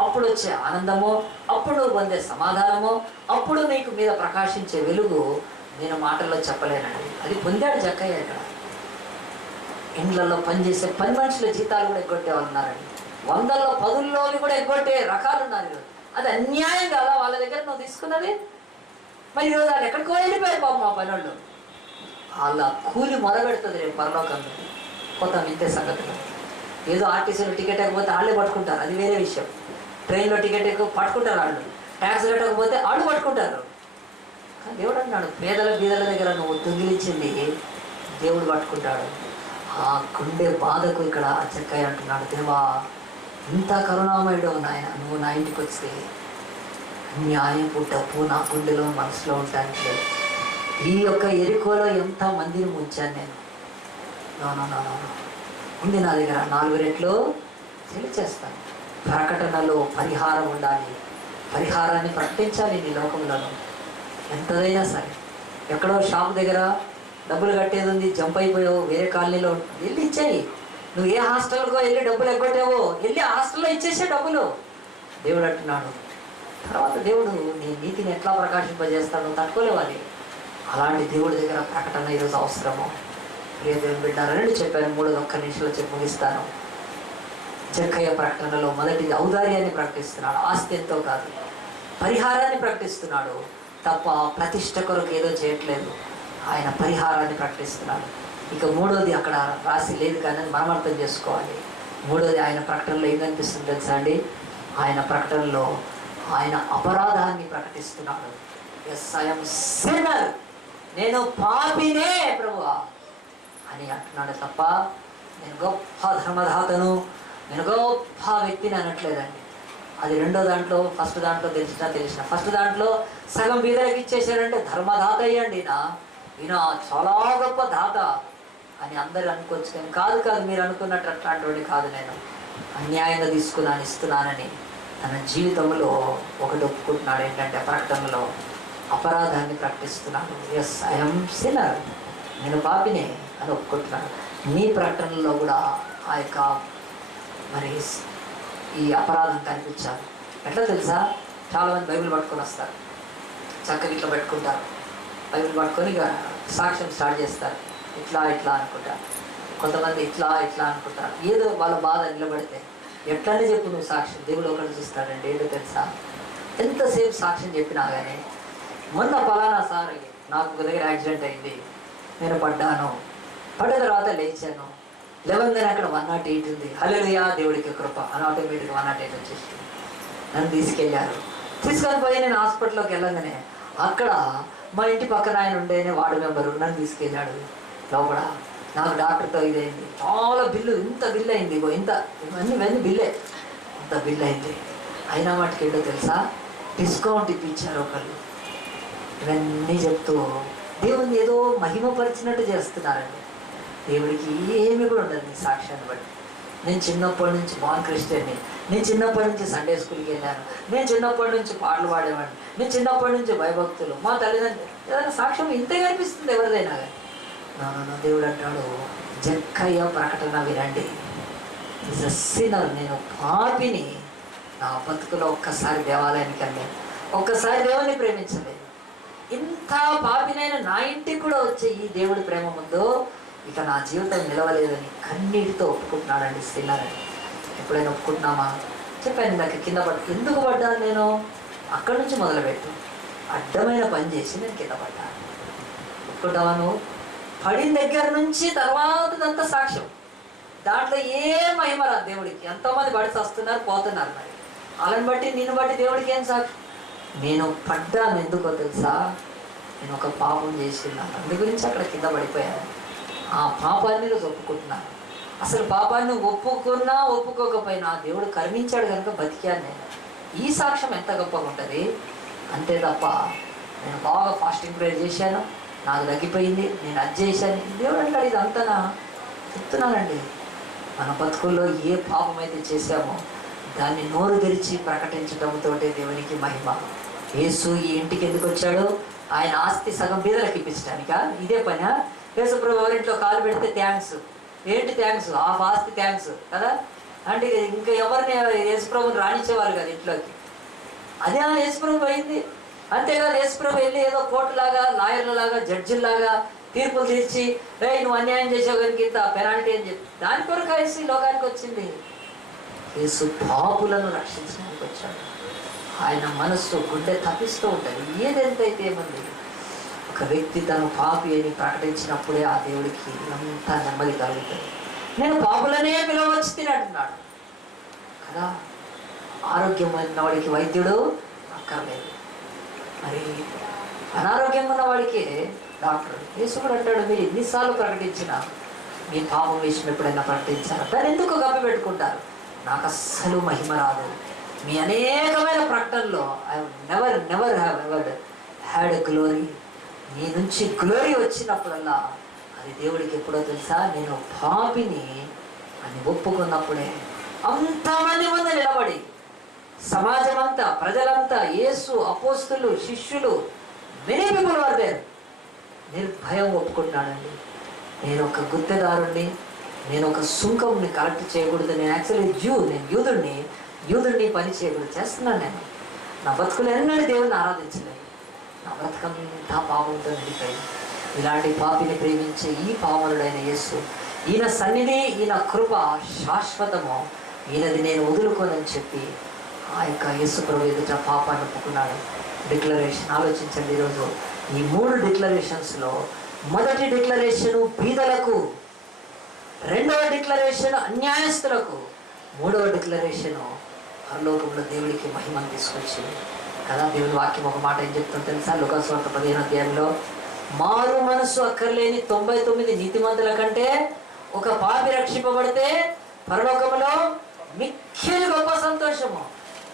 అప్పుడు వచ్చే ఆనందమో, అప్పుడు నువ్వు పొందే సమాధానమో, అప్పుడు నీకు మీద ప్రకాశించే వెలుగు నేను మాటల్లో చెప్పలేనండి. అది పొందాడు చక్కయ్య. ఇక్కడ ఇండ్లలో పనిచేసే పని మనుషుల జీతాలు కూడా ఎగ్గొట్టే వాళ్ళు ఉన్నారండి. 100లో 10లోని కూడా ఎగ్గొట్టే రకాలు ఉన్నారు ఈరోజు. అది అన్యాయం కదా వాళ్ళ దగ్గర నువ్వు తీసుకున్నది. మరి ఈరోజు వాళ్ళు ఎక్కడికో వెళ్ళిపోయారు పాపం మా పని వాళ్ళు. వాళ్ళ కూలి మొదలుపెడుతుంది రేపు పరలోకంలో. కొత్త ఇంతే సంగతులు. ఏదో ఆర్టీసీలో టికెట్ ఎక్కకపోతే వాళ్ళే పట్టుకుంటారు, అది వేరే విషయం. ట్రైన్లో టికెట్ ఎక్కువ పట్టుకుంటారు వాళ్ళు, ట్యాక్స్ కట్టకపోతే వాళ్ళు పట్టుకుంటారు. దేవుడు అన్నాడు, పేదల బీదల దగ్గర నువ్వు దొంగిలించింది దేవుడు పట్టుకుంటాడు. ఆ గుండె బాధకు ఇక్కడ చక్కయ్య అంటున్నాడు, దేవా ఇంత కరుణామయుడు నాయన, నువ్వు నా ఇంటికి వస్తే న్యాయపు డబ్బు నా గుండెలో మనసులో ఉంటానికి ఈ యొక్క ఎరుకోలో ఎంత మందిని ముంచాను నేను. ఉంది నా దగ్గర 4 రెట్లు తెలియచేస్తాను. ప్రకటనలో పరిహారం ఉండాలి, పరిహారాన్ని ప్రకటించాలి నీ లోకంలో. ఎంతదైనా సరే, ఎక్కడో షాప్ దగ్గర డబ్బులు కట్టేది ఉంది, జంప్ అయిపోయావు, వేరే కాలనీలో వెళ్ళి ఇచ్చేయి. నువ్వు ఏ హాస్టల్కో వెళ్ళి డబ్బులు ఎగ్గొట్టావో వెళ్ళి హాస్టల్లో ఇచ్చేసే డబ్బులు. దేవుడు అంటున్నాడు, తర్వాత దేవుడు నీ నీతిని ఎట్లా ప్రకాశింపజేస్తాడో తట్టుకోలేవాలి. అలాంటి దేవుడి దగ్గర ప్రకటన ఈరోజు అవసరము. ప్రియ దేవుని బిడ్డారని చెప్పాను. 3 నిమిషాలు చెప్పి ముగిస్తాను. చక్కయ్య ప్రకటనలో మొదటిది ఔదార్యాన్ని ప్రకటిస్తున్నాడు. ఆస్తి ఎంతో కాదు, పరిహారాన్ని ప్రకటిస్తున్నాడు తప్ప ప్రతిష్ట కొరకు ఏదో చేయట్లేదు. ఆయన పరిహారాన్ని ప్రకటిస్తున్నాడు. ఇక 3వది అక్కడ రాసి లేదు కానీ మనం అర్థం చేసుకోవాలి. 3వది ఆయన ప్రకటనలో ఏం కనిపిస్తుంది తెలుసా అండి? ఆయన ప్రకటనలో ఆయన అపరాధాన్ని ప్రకటిస్తున్నాడు. ఎస్ ఐఎమ్ సిన్నర్, నేను పాపినే ప్రభువా అని అంటున్నాడు తప్ప నేను గొప్ప ధర్మదాతను, నేను గొప్ప వ్యక్తిని అనట్లేదండి. అది రెండో దాంట్లో, ఫస్ట్ దాంట్లో తెలిసిన ఫస్ట్ దాంట్లో సగం బీదలకు ఇచ్చేసాడంటే ధర్మదాత అయ్యండి ఈయన చాలా గొప్ప దాత అని అందరు అనుకోవచ్చు. కానీ కాదు, మీరు అనుకున్నట్టు అట్లాంటి కాదు. నేను అన్యాయంగా ఇస్తున్నానని తన జీవితంలో ఒకటి ఒప్పుకుంటున్నాడు. ఏంటంటే ప్రకటనలో అపరాధాన్ని ప్రకటిస్తున్నాడు. ఎస్, ఐఎమ్ సిన్నర్, నేను పాపినే అని ఒప్పుకుంటున్నాడు. నీ ప్రకటనలో కూడా ఆ యొక్క మరి ఈ అపరాధం కనిపించాలి. ఎట్లా తెలుసా? చాలామంది బైబిల్ పట్టుకొని వస్తారు, చక్కగా ఇట్లా పెట్టుకుంటారు, బైబిల్ పట్టుకొని ఇక సాక్ష్యం స్టార్ట్ చేస్తారు. ఇట్లా అనుకుంటారు. కొంతమంది ఇట్లా అనుకుంటారు. ఏదో వాళ్ళ బాధ నిలబడితే ఎట్లనే చెప్పు నువ్వు సాక్ష్యం, దేవుడు ఒకటి చూస్తాడండి. ఏంటో తెలుసా? ఎంతసేపు సాక్ష్యం చెప్పినా కానీ మొన్న పలానా సార్ నాకు ఒక దగ్గర యాక్సిడెంట్ అయింది, నేను పడ్డాను, పడ్డ తర్వాత లేచాను, లేవంగానే అక్కడ 108 ఉంది, హల్లెలూయా దేవుడికి కృప అని ఆటోమేటిక్గా 108 వచ్చేసి నన్ను తీసుకెళ్ళారు. తీసుకొని పోయి నేను హాస్పిటల్లోకి వెళ్ళగానే అక్కడ మా ఇంటి పక్కన ఆయన ఉండేనే వార్డు మెంబరు నన్ను తీసుకెళ్ళాడు లోపల. నాకు డాక్టర్తో ఇదైంది, చాలా బిల్లు, ఇంత బిల్లు అయింది, ఇవన్నీ బిల్లే, ఇంత బిల్లు అయింది. అయినా వాటికి ఏంటో తెలుసా? డిస్కౌంట్ ఇప్పించారు ఒకళ్ళు. ఇవన్నీ చెప్తూ దేవుని ఏదో మహిమపరిచినట్టు చేస్తున్నారండి. దేవుడికి ఏమి కూడా ఉండదు నీ సాక్ష్యాన్ని బట్టి. నేను చిన్నప్పటి నుంచి బాన్ క్రిస్టియన్ని, నేను చిన్నప్పటి నుంచి సండే స్కూల్కి వెళ్ళాను, నేను చిన్నప్పటి నుంచి పాటలు పాడేవాడిని, నేను చిన్నప్పటి నుంచి భయభక్తులు, మా తల్లిదండ్రులు, ఏదైనా సాక్ష్యం ఇంతే కనిపిస్తుంది ఎవరిదైనా కానీ. నా దేవుడు అంటాడు, జక్కయ్య ప్రకటన వినండి. ఈజ్ అ సిన్నర్, నేను పాపిని, నా బతుకులో ఒక్కసారి దేవాలయానికి వెళ్ళాను, ఒక్కసారి దేవుని ప్రేమించలేదు, ఇంత పాపినైనా నా ఇంటికి కూడా వచ్చే ఈ దేవుడి ప్రేమ ముందు ఇక నా జీవితం నిలవలేదని కన్నీటితో ఒప్పుకుంటున్నాడండి సిన్నర్ అని. ఎప్పుడైనా ఒప్పుకుంటున్నామా? చెప్పాను నాకు కింద ఎందుకు పడ్డాను నేను? అక్కడి నుంచి మొదలుపెట్టు, అడ్డమైన పని చేసి నేను కింద పడ్డాను. ఒప్పుకుంటావా నువ్వు? పడిన దగ్గర నుంచి తర్వాతదంతా సాక్ష్యం. దాంట్లో ఏ మహిమ రాదు దేవుడికి. ఎంతోమంది పడి వస్తున్నారు, పోతున్నారు. మరి వాళ్ళని బట్టి నిన్ను బట్టి దేవుడికి ఏం సాక్ష్యం? నేను పడ్డాను ఎందుకో తెలుసా? నేను ఒక పాపం చేసినాను, అందు గురించి అక్కడ కింద పడిపోయాను. ఆ పాపాన్ని రోజు ఒప్పుకుంటున్నాను. అసలు పాపాన్ని ఒప్పుకున్నా ఒప్పుకోకపోయినా దేవుడు కరుణించాడు కనుక బతికాను నేను. ఈ సాక్ష్యం ఎంత గొప్పగా ఉంటుంది అంతే తప్ప నేను బాగా ఫాస్టింగ్ ప్రేయర్ చేశాను, నాకు తగ్గిపోయింది, నేను అది చేశాను, దేవుడు అంటాడు ఇదంతా చెప్తున్నానండి. మన బతుకుల్లో ఏ పాపం అయితే చేశామో దాన్ని నోరు తెరిచి ప్రకటించడంతో దేవునికి మహిమ. యేసు ఈ ఇంటికి ఎందుకు వచ్చాడు? ఆయన ఆస్తి సగం బీదలకు ఇప్పించడానికా? ఇదే పని. యేసు ప్రభు ఎవరింట్లో కాలు పెడితే థ్యాంక్స్, ఏంటి థ్యాంక్స్? హాఫ్ ఆస్తి థ్యాంక్స్ కదా. అంటే ఇంకా ఎవరిని యేసు ప్రభుని రాణించేవారు కదా ఇంట్లోకి. అదే యేసు ప్రభు అయింది. అంతేకాదు యేసు ప్రభు వెళ్ళి ఏదో కోర్టులాగా, లాయర్లలాగా, జడ్జిల్లాగా తీర్పులు తీర్చి నువ్వు అన్యాయం చేసావు కనుక ఇంత పెనాల్టీ అని చెప్పి దాని కొరకు యేసు లోకానికి వచ్చింది. యేసు పాపులను రక్షించడానికి వచ్చాడు. ఆయన మనస్సు, గుండె తప్పిస్తూ ఉంటుంది. ఏదెంతైతే ఏముంది, ఒక వ్యక్తి తను పాపి అని ప్రకటించినప్పుడే ఆ దేవుడికి అంతా నెమ్మది కలుగుతుంది. నేను పాపులనే పిలవచ్చు తినట్టున్నాడు కదా. ఆరోగ్యం ఉన్నవాడికి వైద్యుడు అక్కర్లేదు, మరి అనారోగ్యంగా ఉన్నవాడికి డాక్టర్. యేసు కూడా అంటాడు, మీరు ఎన్నిసార్లు ప్రకటించినా మీ పాపం విషయం ఎప్పుడైనా ప్రకటించారు, దాన్ని ఎందుకు గప్పి పెట్టుకుంటారు? నాకు అస్సలు మహిమ రాదు. మీ అనేకమైన ప్రకటనలో ఐ నెవర్ హ్యాడ్ గ్లోరీ. నీ నుంచి గ్లోరీ వచ్చినప్పుడల్లా అది దేవుడికి ఎప్పుడో తెలుసా? నేను పాపిని అని ఒప్పుకున్నప్పుడే. అంతమంది ముందు నిలబడి సమాజం అంతా, ప్రజలంతా, యేసు, అపోస్తులు, శిష్యులు, మెనీ పీపుల్ వర్ దేర్, నిర్భయం ఒప్పుకుంటున్నాడండి. నేను ఒక గుత్తేదారుణ్ణి, నేను ఒక సుంకంని కలెక్ట్ చేయకూడదు, నేను యాక్చువల్లీ నేను యూదుడిని పని చేయకూడదు, చేస్తున్నాను. నేను నా బతుకులు ఎన్నడూ దేవుడిని ఆరాధించలేదు, నా బ్రతకంతా పాపంతో నిండిపోయింది. ఇలాంటి పాపిని ప్రేమించే ఈ పావనుడైన యేసు, ఈయన సన్నిధి, ఈయన కృప శాశ్వతము, ఈయనది నేను వదులుకోనని చెప్పి ఆ యొక్క యేసు ప్రభు ఎదుట పాపాన్ని ఒప్పుకున్నాడు. డిక్లరేషన్ ఆలోచించండి ఈరోజు. ఈ 3 డిక్లరేషన్స్లో మొదటి డిక్లరేషను బీదలకు, రెండవ డిక్లరేషన్ అన్యాయస్తులకు, మూడవ డిక్లరేషను పరలోకంలో దేవుడికి మహిమను తీసుకొచ్చింది కదా. దేవుని వాక్యం ఒక మాట ఏం చెప్తుందో తెలుసా? లూకాసు వార్త 15వ అధ్యాయంలో, మారు మనసు అక్కర్లేని 99 నీతిమంతుల కంటే ఒక పాపి రక్షింపబడితే పరలోకంలో మిక్కిలి గొప్ప సంతోషము.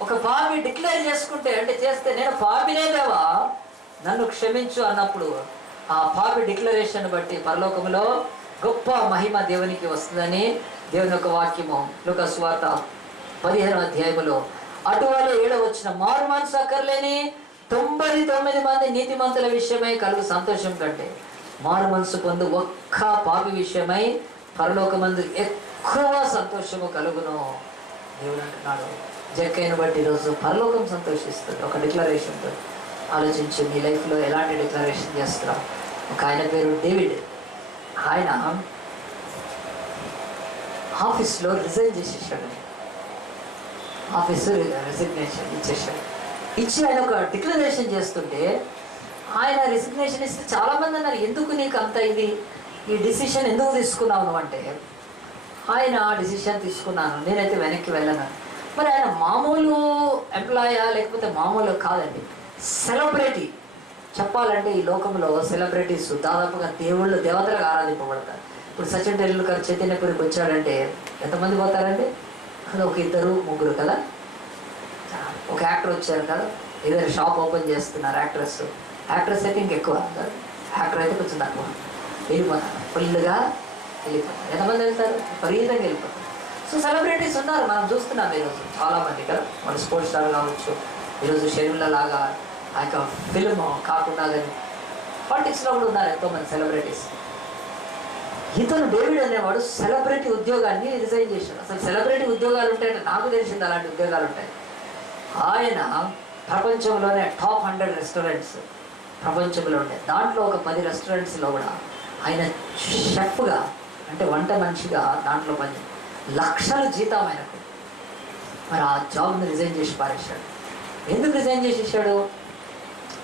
ఒక పాపి డిక్లేర్ చేసుకుంటే అంటే చేస్తే నేను పాపినే దేవా నన్ను క్షమించు అన్నప్పుడు ఆ పాపి డిక్లరేషన్ బట్టి పరలోకంలో గొప్ప మహిమ దేవునికి వస్తుందని దేవుని యొక్క వాక్యము లూకా సువార్త 15వ అధ్యాయములో అటువలే 7వ వచనం మారు మనసు అక్కర్లేని 99 మంది నీతిమంతుల విషయమై కలుగు సంతోషం కంటే మారు మనసు పొందు ఒక్క పాపి విషయమై పరలోకమందు ఎక్కువ సంతోషము కలుగును దేవుడు అంటున్నాడు. జక్కైన బట్టి ఈరోజు పరలోకం సంతోషిస్తుంది ఒక డిక్లరేషన్తో. ఆలోచించి మీ లైఫ్లో ఎలాంటి డిక్లరేషన్ చేస్తున్నాం. ఒక ఆయన పేరు డేవిడ్. ఆయన ఆఫీస్లో రిజైన్ చేసేసాడు. ఆఫీసు రిజిగ్నేషన్ ఇచ్చేసాడు. ఇచ్చి ఆయన ఒక డిక్లరేషన్ చేస్తుంటే ఆయన రిజిగ్నేషన్ ఇస్తే చాలామంది అన్నారు ఎందుకు నీకు అంత ఇది ఈ డిసిషన్ ఎందుకు తీసుకున్నావు అంటే ఆయన డిసిషన్ తీసుకున్నాను నేనైతే వెనక్కి వెళ్ళను. మరి ఆయన మామూలు ఎంప్లాయా లేకపోతే మామూలు కాదండి, సెలబ్రిటీ. చెప్పాలంటే ఈ లోకంలో సెలబ్రిటీస్ దాదాపుగా దేవుళ్ళు దేవతలకు ఆరాధింపబడతారు. ఇప్పుడు సచిన్ టెండూల్కర్ చైతన్యపురికి వచ్చాడంటే ఎంతమంది పోతారండి? అది ఒక 2-3 కదా. ఒక యాక్టర్ వచ్చారు కదా, ఏదైనా షాప్ ఓపెన్ చేస్తున్నారు యాక్ట్రెస్ అయితే ఇంకెక్కువ, యాక్టర్ అయితే కొంచెం తక్కువ. వెళ్ళిపోతారు, ఫుల్గా వెళ్ళిపోతారు. ఎంతమంది వెళ్తారు? విపరీతంగా వెళ్ళిపోతారు. సో సెలబ్రిటీస్ ఉన్నారు, మనం చూస్తున్నాం ఈరోజు చాలామంది కదా. వాళ్ళు స్పోర్ట్స్ స్టార్ కావచ్చు, ఈరోజు షెడ్యూల్ లాగా ఆ యొక్క ఫిల్మ్ కాకుండా కానీ పాలిటిక్స్లో కూడా ఉన్నారు ఎంతోమంది సెలబ్రిటీస్. ఇతను డేవిడ్ అనేవాడు సెలబ్రిటీ ఉద్యోగాన్ని రిజైన్ చేశాడు. అసలు సెలబ్రిటీ ఉద్యోగాలు ఉంటాయంటే నాకు తెలిసింది అలాంటి ఉద్యోగాలు ఉంటాయి. ఆయన ప్రపంచంలోనే టాప్ 100 రెస్టారెంట్స్ ప్రపంచంలో ఉంటాయి. దాంట్లో ఒక 10 రెస్టారెంట్స్లో కూడా ఆయన షెఫ్గా అంటే వంట మనిషిగా దాంట్లో పని లక్షల జీతం ఆయనకు. మరి ఆ జాబ్ని రిజైన్ చేసి పారేశాడు. ఎందుకు రిజైన్ చేసేసాడు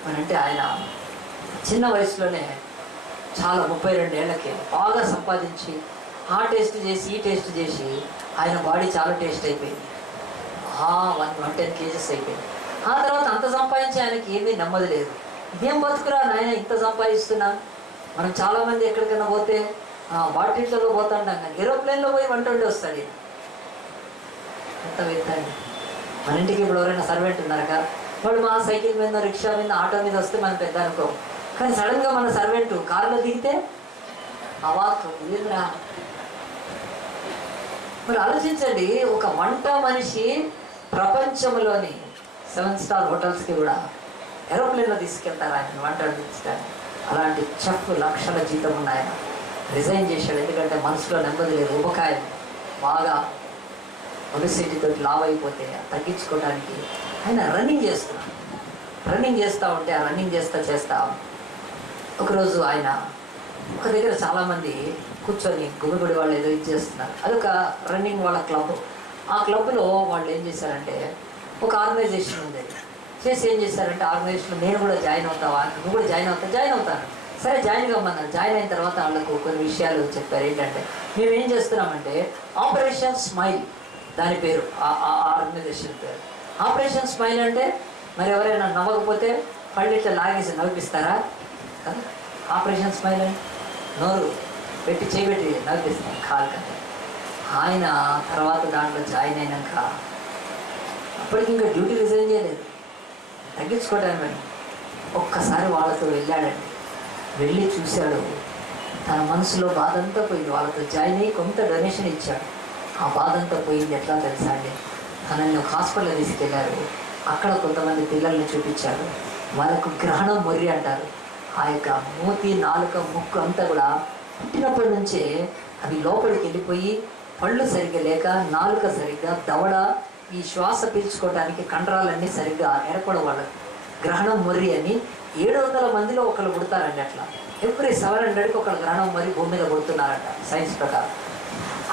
అని అంటే ఆయన చిన్న వయసులోనే చాలా 32 ఏళ్ళకి బాగా సంపాదించి ఆ టేస్ట్ చేసి ఈ టేస్ట్ చేసి ఆయన బాడీ చాలా టేస్ట్ అయిపోయింది. 110 కేజెస్ అయిపోయింది. ఆ తర్వాత అంత సంపాదించి ఆయనకి ఏమీ నెమ్మది లేదు. ఇదేం బతుకురా నాయన ఇంత సంపాదిస్తున్నా. మనం చాలామంది ఎక్కడికైనా పోతే వాటిలో పోతాంటాం కానీ ఏరోప్లేన్లో పోయి వంట వండి వస్తాడు. ఎంత వెళ్తాండి. మన ఇంటికి ఇప్పుడు ఎవరైనా సర్వెంట్ ఉన్నారు కదా, వాడు మా సైకిల్ మీద రిక్షా మీద ఆటో మీద వస్తే మనం పెద్ద అనుకోం. కానీ సడన్గా మన సర్వెంట్ కారులో దిగితే ఆ వాక్ ఏంద్రా. మరి ఆలోచించండి, ఒక వంట మనిషి ప్రపంచంలోని 7 స్టార్ హోటల్స్కి కూడా ఏరోప్లేన్లో తీసుకెళ్తారు ఆయన వంట వండించడానికి. అలాంటి చెఫ్ లక్షల జీతం ఉన్న ఆయన రిజైన్ చేశాడు. ఎందుకంటే మనసులో నెమ్మది లేదు. ఉపకాయం బాగా ఒబెసిటీతో లావ్ అయిపోతే తగ్గించుకోవడానికి ఆయన రన్నింగ్ చేస్తున్నాడు. రన్నింగ్ చేస్తూ ఉంటే ఆ రన్నింగ్ చేస్తా ఒకరోజు ఆయన ఒక దగ్గర చాలామంది కూర్చొని గుమిగుడి వాళ్ళు ఏదో ఇది చేస్తున్నారు. అదొక రన్నింగ్ వాళ్ళ క్లబ్. ఆ క్లబ్లో వాళ్ళు ఏం చేశారంటే ఒక ఆర్గనైజేషన్ ఉంది. చేసి ఏం చేశారంటే ఆర్గనైజేషన్లో నేను కూడా జాయిన్ అవుతావా, నువ్వు కూడా జాయిన్ అవుతాను. సరే జాయిన్ కమ్మన్నారు. జాయిన్ అయిన తర్వాత వాళ్ళకు కొన్ని విషయాలు చెప్పారు. ఏంటంటే మేము ఏం చేస్తున్నామంటే ఆపరేషన్ స్మైల్, దాని పేరు ఆ ఆర్గనైజేషన్ పేరు ఆపరేషన్ స్మైల్. అంటే మరి ఎవరైనా నవ్వకపోతే పళ్ళు ఇట్లా లాగేసి నవ్విస్తారా? ఆపరేషన్ స్మైల్ అని నోరు పెట్టి చేయబెట్టి నవ్విస్తాం కాలు కదా. ఆయన తర్వాత దాంట్లో జాయిన్ అయినాక అప్పటికి ఇంకా డ్యూటీ రిజైన్ చేయలేదు, తగ్గించుకోవడానికి. ఒక్కసారి వాళ్ళతో వెళ్ళాడండి. వెళ్ళి చూశాడు. తన మనసులో బాధ అంతా పోయింది. వాళ్ళతో జాయిన్ అయ్యి కొంత డొనేషన్ ఇచ్చాడు. ఆ బాధ అంతా పోయింది. ఎట్లా తెలుసా అండి, తనని ఒక హాస్పిటల్లో తీసుకెళ్లారు. అక్కడ కొంతమంది పిల్లల్ని చూపించాడు. వాళ్ళకు గ్రహణం మొర్రి అంటారు. ఆ యొక్క మూతి, నాలుక, ముక్కు అంతా కూడా పుట్టినప్పటి నుంచే అవి లోపలికి వెళ్ళిపోయి పళ్ళు సరిగ్గా లేక, నాలుక సరిగ్గా, దవడ, ఈ శ్వాస పీల్చుకోవడానికి కండరాలన్నీ సరిగ్గా ఏర్పడ వాళ్ళకి గ్రహణం మొర్రి అని 700 మందిలో ఒకళ్ళు పుడతారండి. అట్లా ఎవ్రీ 700కి ఒకళ్ళు గ్రహణం మొర్రి భూమి మీద పుడుతున్నారంట సైన్స్ ప్రకారం.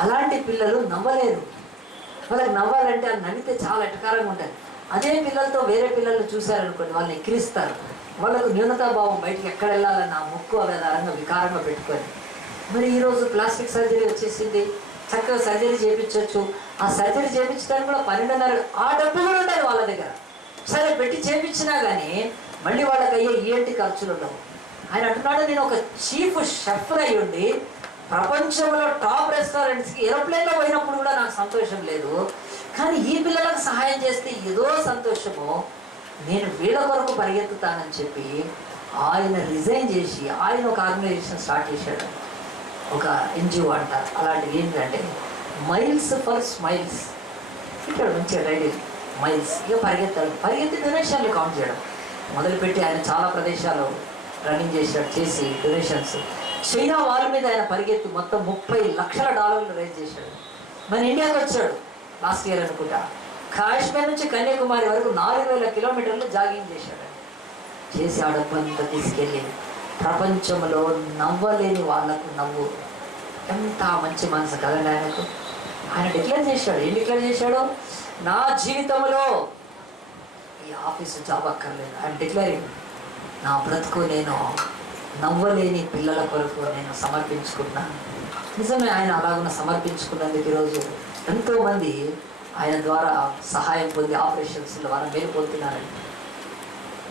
అలాంటి పిల్లలు నవ్వలేరు. వాళ్ళకి నవ్వాలంటే అది నవ్వితే చాలా ఎటకారంగా ఉంటుంది. అదే పిల్లలతో వేరే పిల్లల్ని చూశారనుకోండి, వాళ్ళని ఎక్కిరిస్తారు. వాళ్ళకు న్యూనతాభావం బయటకు ఎక్కడ వెళ్ళాలన్న ముక్కు ఆధారంగా వికారంగా పెట్టుకొని. మరి ఈరోజు ప్లాస్టిక్ సర్జరీ వచ్చేసింది, చక్కగా సర్జరీ చేయించవచ్చు. ఆ సర్జరీ చేయించడానికి కూడా 12.5 ఆ డబ్బు కూడా ఉంటుంది వాళ్ళ దగ్గర. సరే పెట్టి చేయించినా కానీ మళ్ళీ వాళ్ళకి అయ్యే ఈఎన్టీ ఖర్చులు ఉండవు. ఆయన అంటున్నాడు, నేను ఒక చీఫ్ షెఫ్గా అయ్యి ఉండి ప్రపంచంలో టాప్ రెస్టారెంట్స్కి ఏరోప్లేన్లో పోయినప్పుడు కూడా నాకు సంతోషం లేదు. కానీ ఈ పిల్లలకు సహాయం చేస్తే ఏదో సంతోషమో, నేను వీళ్ళ కొరకు పరిగెత్తుతానని చెప్పి ఆయన రిజైన్ చేసి ఆయన ఒక ఆర్గనైజేషన్ స్టార్ట్ చేశాడు. ఒక ఎన్జిఓ అంటారు. అలాంటిది ఏంటంటే మైల్స్ ఫర్ స్మైల్స్. ఇక్కడ మంచిగా డైలీ మైల్స్ ఇక పరిగెత్తి డొనేషన్లు కౌంట్ చేయడం మొదలుపెట్టి ఆయన చాలా ప్రదేశాలు రన్నింగ్ చేసి డొనేషన్స్. చైనా వాళ్ళ మీద ఆయన పరిగెత్తి మొత్తం $30 లక్షల రైజ్ చేశాడు. మన ఇండియాకి వచ్చాడు లాస్ట్ ఇయర్ అనుకుంటా. కాశ్మీర్ నుంచి కన్యాకుమారి వరకు 4000 కిలోమీటర్లు జాగింగ్ చేశాడు. చేసి ఆ డబ్బంతా తీసుకెళ్ళి ప్రపంచంలో నవ్వలేని వాళ్ళకు నవ్వు. ఎంత మంచి మనసు కదండి ఆయనకు. ఆయన డిక్లేర్ చేశాడు. ఏం డిక్లేర్ చేశాడు? నా జీవితంలో ఈ ఆఫీసు జాబ్ అక్కర్లేదు. ఆయన డిక్లేరింగ్, నా బ్రతుకు నేను నవ్వలేని పిల్లల కొరకు నేను సమర్పించుకున్నాను. నిజమే, ఆయన అలాగున్న సమర్పించుకున్నందుకు ఈరోజు ఎంతోమంది ఆయన ద్వారా సహాయం పొంది ఆపరేషన్స్ ద్వారా మేలు పొందుతున్నారండి.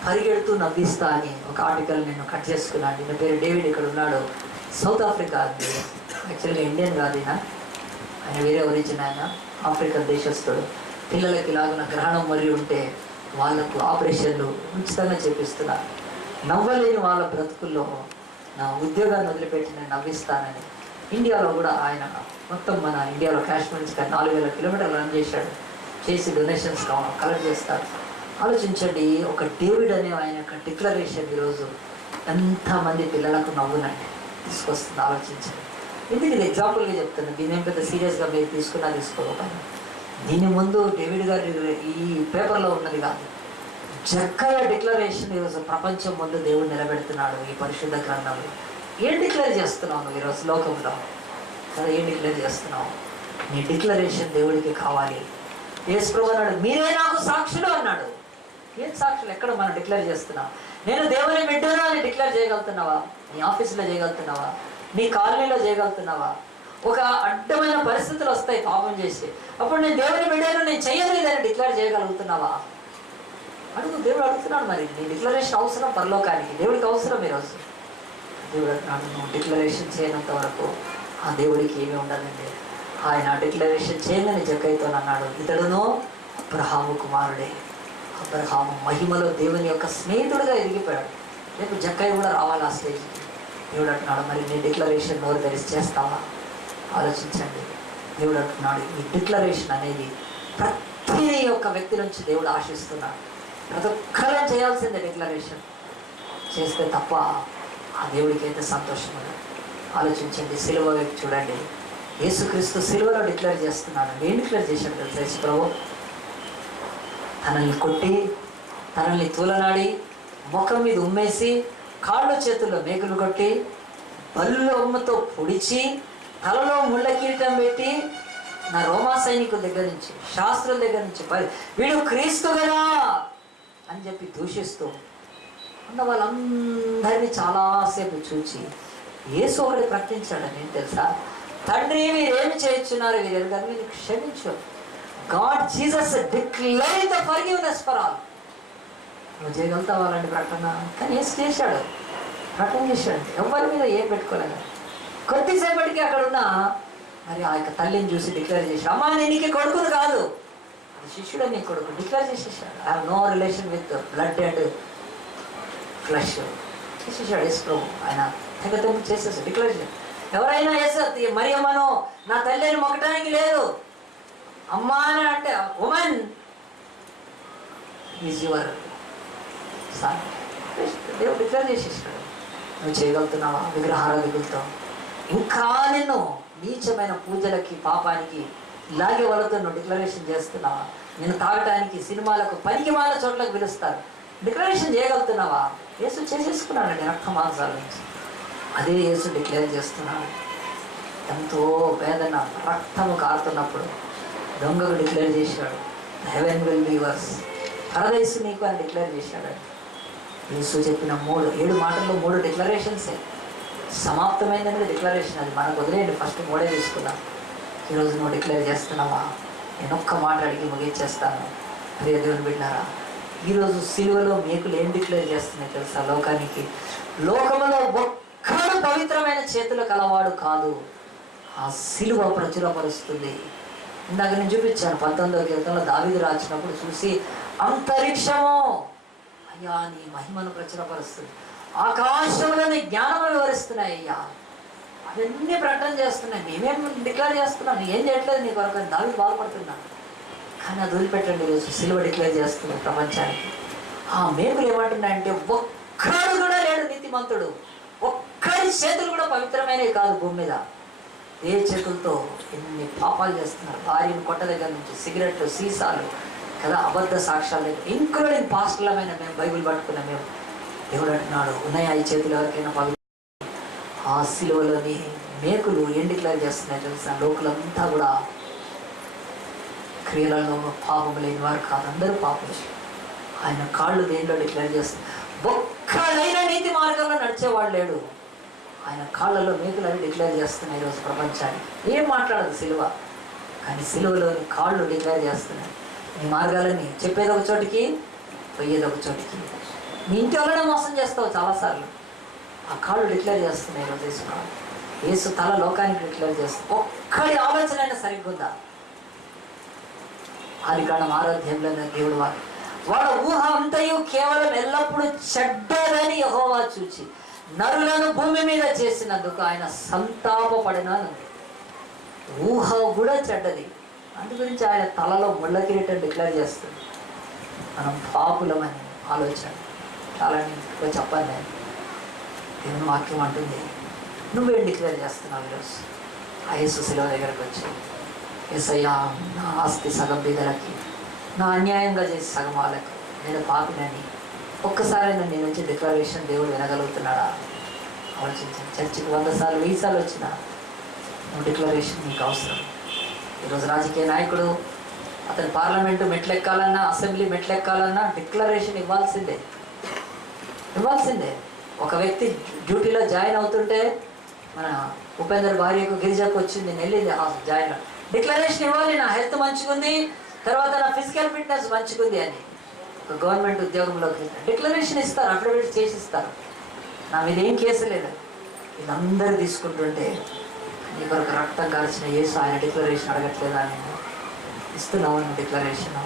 పరిగెడుతూ నవ్విస్తా అని ఒక ఆర్టికల్ నేను కట్ చేసుకున్నాను. నా పేరు డేవిడ్, ఇక్కడ ఉన్నాడు, సౌత్ ఆఫ్రికా. అది యాక్చువల్గా ఇండియన్ కాదు, ఆయన వేరే ఒరిజిన్, ఆయన ఆఫ్రికన్ దేశస్తుడు. పిల్లలకి ఇలాగున్న గ్రహణం మరి ఉంటే వాళ్ళకు ఆపరేషన్లు ఉచితంగా చేపిస్తున్నారు. నవ్వలేని వాళ్ళ బ్రతుకుల్లో నా ఉద్యోగాన్ని వదిలిపెట్టి నేను నవ్విస్తానని ఇండియాలో కూడా ఆయన మొత్తం మన ఇండియాలో కాశ్మీర్ నుంచి 4000 కిలోమీటర్లు రన్ చేశాడు. చేసి డొనేషన్స్ కలెక్ట్ చేస్తారు. ఆలోచించండి, ఒక డేవిడ్ అనే ఆయన యొక్క డిక్లరేషన్ ఈరోజు ఎంతమంది పిల్లలకు నవ్వునండి తీసుకొస్తుంది. ఆలోచించండి. ఎందుకు ఇది ఎగ్జాంపుల్గా చెప్తాను, దీని ఏం పెద్ద సీరియస్గా మీరు తీసుకోకపోయినా. దీని ముందు డేవిడ్ గారి ఈ పేపర్లో ఉన్నది కాదు, జక్కయ్య డిక్లరేషన్ ఈరోజు ప్రపంచం ముందు దేవుడు నిలబెడుతున్నాడు ఈ పరిశుద్ధ గ్రంథంలో. ఏం డిక్లేర్ చేస్తున్నావు నువ్వు ఈరోజు లోకంలో? కదా, ఏం డిక్లేర్ చేస్తున్నావు? నీ డిక్లరేషన్ దేవుడికి కావాలి. యేసు ప్రభువు అన్నాడు, మీరే నాకు సాక్షులు అన్నాడు. ఏం సాక్షులు? ఎక్కడ మనం డిక్లేర్ చేస్తున్నావు? నేను దేవుని బిడ్డను అని డిక్లేర్ చేయగలుగుతున్నావా? నీ ఆఫీసులో చేయగలుగుతున్నావా? నీ కాలనీలో చేయగలుగుతున్నావా? ఒక అడ్డమైన పరిస్థితులు వస్తాయి పాపం చేసి, అప్పుడు నేను దేవుని బిడ్డను నేను చేయలేదని డిక్లేర్ చేయగలుగుతున్నావా? అడుగు. దేవుడు అడుగుతున్నాడు. మరి నీ డిక్లరేషన్ అవసరం పరలోకానికి, దేవుడికి అవసరం ఈరోజు. దేవుడు అంటున్నాడు, నువ్వు డిక్లరేషన్ చేయనంత వరకు ఆ దేవుడికి ఏమీ ఉండదండి. ఆయన డిక్లరేషన్ చేయదని జక్కయ్యతో అన్నాడు, ఇతడును అబ్రహాము కుమారుడే. అబ్రహాము మహిమలో దేవుని యొక్క స్నేహితుడిగా ఎదిగిపోయాడు. రేపు జక్కయ్య కూడా రావాలి ఆ స్టేజ్కి. దేవుడు అంటున్నాడు, మరి నీ డిక్లరేషన్ నోరు తెరిచి చేస్తావా? ఆలోచించండి. దేవుడు అంటున్నాడు, ఈ డిక్లరేషన్ అనేది ప్రతి ఒక్క వ్యక్తి నుంచి దేవుడు ఆశిస్తున్నాడు. ప్రతి ఒక్కరూ చేయాల్సిందే డిక్లరేషన్. చేస్తే తప్ప ఆ దేవుడికి అయితే సంతోషం ఉండదు. ఆలోచించండి. సిలువ వైపు చూడండి. యేసుక్రీస్తు సిలువలో డిక్లేర్ చేస్తున్నాడు. ఏం డిక్లేర్ చేశాడు తెలుసా? యేసు ప్రభు తనల్ని కొట్టి, తనల్ని తూలనాడి, ముఖం మీద ఉమ్మేసి, కాళ్ళు చేతుల్లో మేకులు కొట్టి, బల్లు ఉమ్మతో పొడిచి, తలలో ముళ్ళ కిరీటం పెట్టి, నా రోమా సైనికుల దగ్గర నుంచి, శాస్త్రుల దగ్గర నుంచి వీడు క్రీస్తు కదా అని చెప్పి దూషిస్తూ ఉన్న వాళ్ళందరినీ చాలాసేపు చూచి యేసు ఒకటి ప్రకటించాడని ఏం తెలుసా? తండ్రి, వీరేమి చేయించున్నారు, వీరేమి కానీ వీరిని క్షమించు. God Jesus declaring the forgiveness for all. నువ్వు చేయగలుగుతావు అలాంటి ప్రకటన? కానీ యేసు చేశాడు, ప్రకటన చేశాడు. ఎవరి మీద ఏం పెట్టుకోలేదు. కొద్దిసేపటికి అక్కడ ఉన్న మరి ఆ యొక్క తల్లిని చూసి డిక్లేర్ చేశాడు, అమ్మా నేను నీకు కొడుకును కాదు, శిష్యుడు నీ కొడుకు. డిక్లేర్ చేసేసాడు. I have no relation with blood and flesh చేసేసాడు యేసు ప్రభు. ఆయన తెగతెంపు చేసేసాడు, డిక్లేర్ చేశాడు. ఎవరైనా మరి అమ్మను నా తల్లి అని మొక్కటానికి లేదు. అమ్మా అని అంటే ఉమెన్ ఈజ్ యువర్ సన్. దేవుడు డిక్లేర్ చేసేసాడు. నువ్వు చేయగలుగుతున్నావా? విగ్రహారాధికులతో ఇంకా నిన్ను నీచమైన పూజలకి, పాపానికి ఇలాగే వాళ్ళతో నువ్వు డిక్లరేషన్ చేస్తున్నావా? నేను తాగటానికి, సినిమాలకు, పనికి మాల చోట్లకు పిలుస్తారు. డిక్లరేషన్ చేయగలుగుతున్నావా? యేసు చేసేసుకున్నాడండి రక్త మాంసాల నుంచి. అదే యేసు డిక్లేర్ చేస్తున్నాడు. ఎంతో వేదన, రక్తము కారుతున్నప్పుడు దొంగకు డిక్లేర్ చేశాడు, హెవెన్ విల్ బి వర్స్, పరదేశు నీకు అని డిక్లేర్ చేశాడు. యేసు చెప్పిన 7 మాటల్లో 3 డిక్లరేషన్సే. సమాప్తమైందనేది డిక్లరేషన్. అది మనకు వదిలేయండి, ఫస్ట్ 3 తీసుకున్నాం. ఈరోజు నువ్వు డిక్లేర్ చేస్తున్నావా? నేను ఒక్క మాట అడిగి ముగించేస్తాను. ప్రియ దేవుని బిడ్డారా, ఈరోజు సిలువలో మేకులు ఏం డిక్లేర్ చేస్తున్నాయి తెలుసా? లోకానికి, లోకములో ఒక్కడు పవిత్రమైన చేతులు కలవాడు కాదు. ఆ సిలువ ప్రచురపరుస్తుంది. ఇందాక నేను చూపించాను 19వ కీర్తనలో దావీదు రాసినప్పుడు చూసి, అంతరిక్షము అయ్యా నీ మహిమను ప్రచురపరుస్తుంది, ఆకాశంలో నీ జ్ఞానము వివరిస్తున్నాయి అయ్యా, అవన్నీ ప్రకటన చేస్తున్నాయి, మేమేం డిక్లేర్ చేస్తున్నాం, ఏం చేయట్లేదు నీ కొరకు దావీదు బాధపడుతున్నాను. కానీ అది వదిలిపెట్టండి, ఈరోజు సిలువ డిక్లేర్ చేస్తుంది ప్రపంచానికి. ఆ మేకులు ఏమంటున్నాయంటే, ఒక్కడు కూడా లేడు నీతిమంతుడు, ఒక్కడి చేతులు కూడా పవిత్రమైనవి కాదు భూమి మీద. ఏ చేతులతో ఎన్ని పాపాలు చేస్తున్నారు, భార్యను కొట్ట దగ్గర నుంచి సిగరెట్లు, సీసాలు కదా, అబద్ధ సాక్ష్యాలు, ఇంక్లూడింగ్ పాస్టర్లమైన మేము బైబిల్ పట్టుకున్నాం మేము. దేవుడు అంటున్నాడు, ఉన్నాయా ఈ చేతులు ఎవరికైనా పవిత్ర? ఆ సిలువలోని మేకులు ఏం డిక్లేర్ చేస్తున్నాయి తెలుసా? లోకులంతా కూడా క్రియలలో పాపం లేని వారు కాదు, అందరూ పాపం. ఆయన కాళ్ళు దేనిలో డిక్లేర్ చేస్తారు? ఒక్కడైనా నీతి మార్గంలో నడిచేవాడు లేడు. ఆయన కాళ్ళలో మేకులు అవి డిక్లేర్ చేస్తున్నాయి ఈరోజు ప్రపంచానికి. ఏం మాట్లాడదు సిలువ, కానీ సిలువలోని కాళ్ళు డిక్లేర్ చేస్తున్నాయి. నీ మార్గాలని చెప్పేది ఒక చోటికి, పోయేది ఒక చోటికి. నీ ఇంటి వల్లనే మోసం చేస్తావు చాలాసార్లు. ఆ కాళ్ళు డిక్లేర్ చేస్తున్నాయి ఈరోజు యేసు కాళ్ళు. యేసు తల లోకానికి డిక్లేర్ చేస్తుంది. ఒక్కడి ఆలోచన అయినా సరిగ్గుందా? ఆదికాండం 6వ అధ్యాయంలో దేవుడు వాడు ఊహ అంతయు కేవలం ఎల్లప్పుడూ చెడ్డదని యెహోవా చూచి నరులను భూమి మీద చేసినందుకు ఆయన సంతాపపడినాను. ఊహ కూడా చెడ్డది, అందు గురించి ఆయన తలలో ముళ్ళ కిరీటం డిక్లేర్ చేస్తుంది. మనం పాపులమని ఆలోచన చాలా నీట్గా చెప్పాలి. నేను దేవుని వాక్యం అంటుంది, నువ్వేం డిక్లేర్ చేస్తున్నావు ఈరోజు? ఆ యేసు శిలువ దగ్గరకు వచ్చి, యేసయ్యా నా ఆస్తి సగం బీదలకి, నా అన్యాయంగా చేసి సగం వాళ్ళకు, నేను పాపినని ఒక్కసారైనా నీ నుంచి డిక్లరేషన్ దేవుడు వినగలుగుతున్నాడా? ఆలోచించాను. చర్చికి 100 సార్లు 1000 సార్లు వచ్చినా నువ్వు డిక్లరేషన్ నీకు అవసరం. ఈరోజు రాజకీయ నాయకుడు అతను పార్లమెంటు మెట్లెక్కాలన్నా, అసెంబ్లీ మెట్లెక్కాలన్నా డిక్లరేషన్ ఇవ్వాల్సిందే. ఒక వ్యక్తి డ్యూటీలో జాయిన్ అవుతుంటే, మన ఉపేందర్ భార్యకు గిరిజకు వచ్చింది, నేను వెళ్ళింది జాయిన్, డిక్లరేషన్ ఇవ్వాలి, నా హెల్త్ మంచిగుంది, తర్వాత నా ఫిజికల్ ఫిట్నెస్ మంచిగుంది అని. ఒక గవర్నమెంట్ ఉద్యోగంలోకి డిక్లరేషన్ ఇస్తారు, అఫిడవిట్ చేసి ఇస్తారు. నా మీద ఏం కేసు లేదు. వీళ్ళందరూ తీసుకుంటుంటే నీ కొరకు రక్తం కాల్చిన యేసు ఆయన డిక్లరేషన్ అడగట్లేదా? నేను ఇస్తున్నాను డిక్లరేషన్.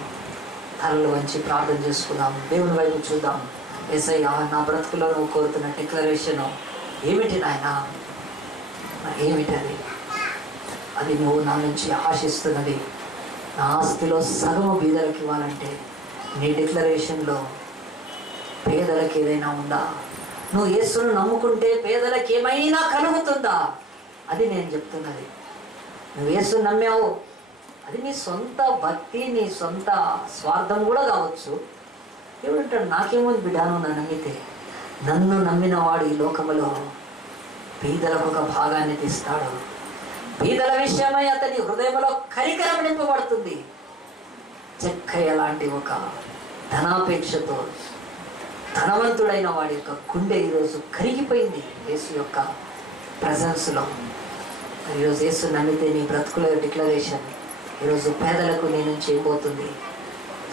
తలలు వంచి ప్రార్థన చేసుకుందాం, దేవుని వైపు చూద్దాం. యేసయ్యా నా బ్రతుకులో నువ్వు కోరుతున్న డిక్లరేషను ఏమిటి నాయనా? ఏమిటి అది? అది నువ్వు నా నుంచి ఆశిస్తున్నది. నా ఆస్తిలో సగము బీదలకు ఇవ్వాలంటే నీ డిక్లరేషన్లో పేదలకు ఏదైనా ఉందా? నువ్వు యేసును నమ్ముకుంటే పేదలకు ఏమైనా కలుగుతుందా? అది నేను చెప్తున్నది. నువ్వు యేసును నమ్మావు, అది నీ సొంత భక్తి, నీ సొంత స్వార్థం కూడా కావచ్చు. దేవుడు అంటాడు, నాకేముంది బిడ్డ నువ్వు నన్ను నమ్మితే? నన్ను నమ్మిన వాడు ఈ లోకములో పేదలకు ఒక భాగాన్ని తీస్తాడు. పేదల విషయమై అతని హృదయంలో కనికరం నింపబడుతుంది. చెక్కయ్య లాంటి ఒక ధనాపేక్షతో ధనవంతుడైన వాడి యొక్క గుండె ఈరోజు కరిగిపోయింది యేసు యొక్క ప్రజెన్స్లో. ఈరోజు యేసు నమ్మితే నీ బ్రతుకుల డిక్లరేషన్ ఈరోజు పేదలకు నీ నుంచి ఏమవుతుంది?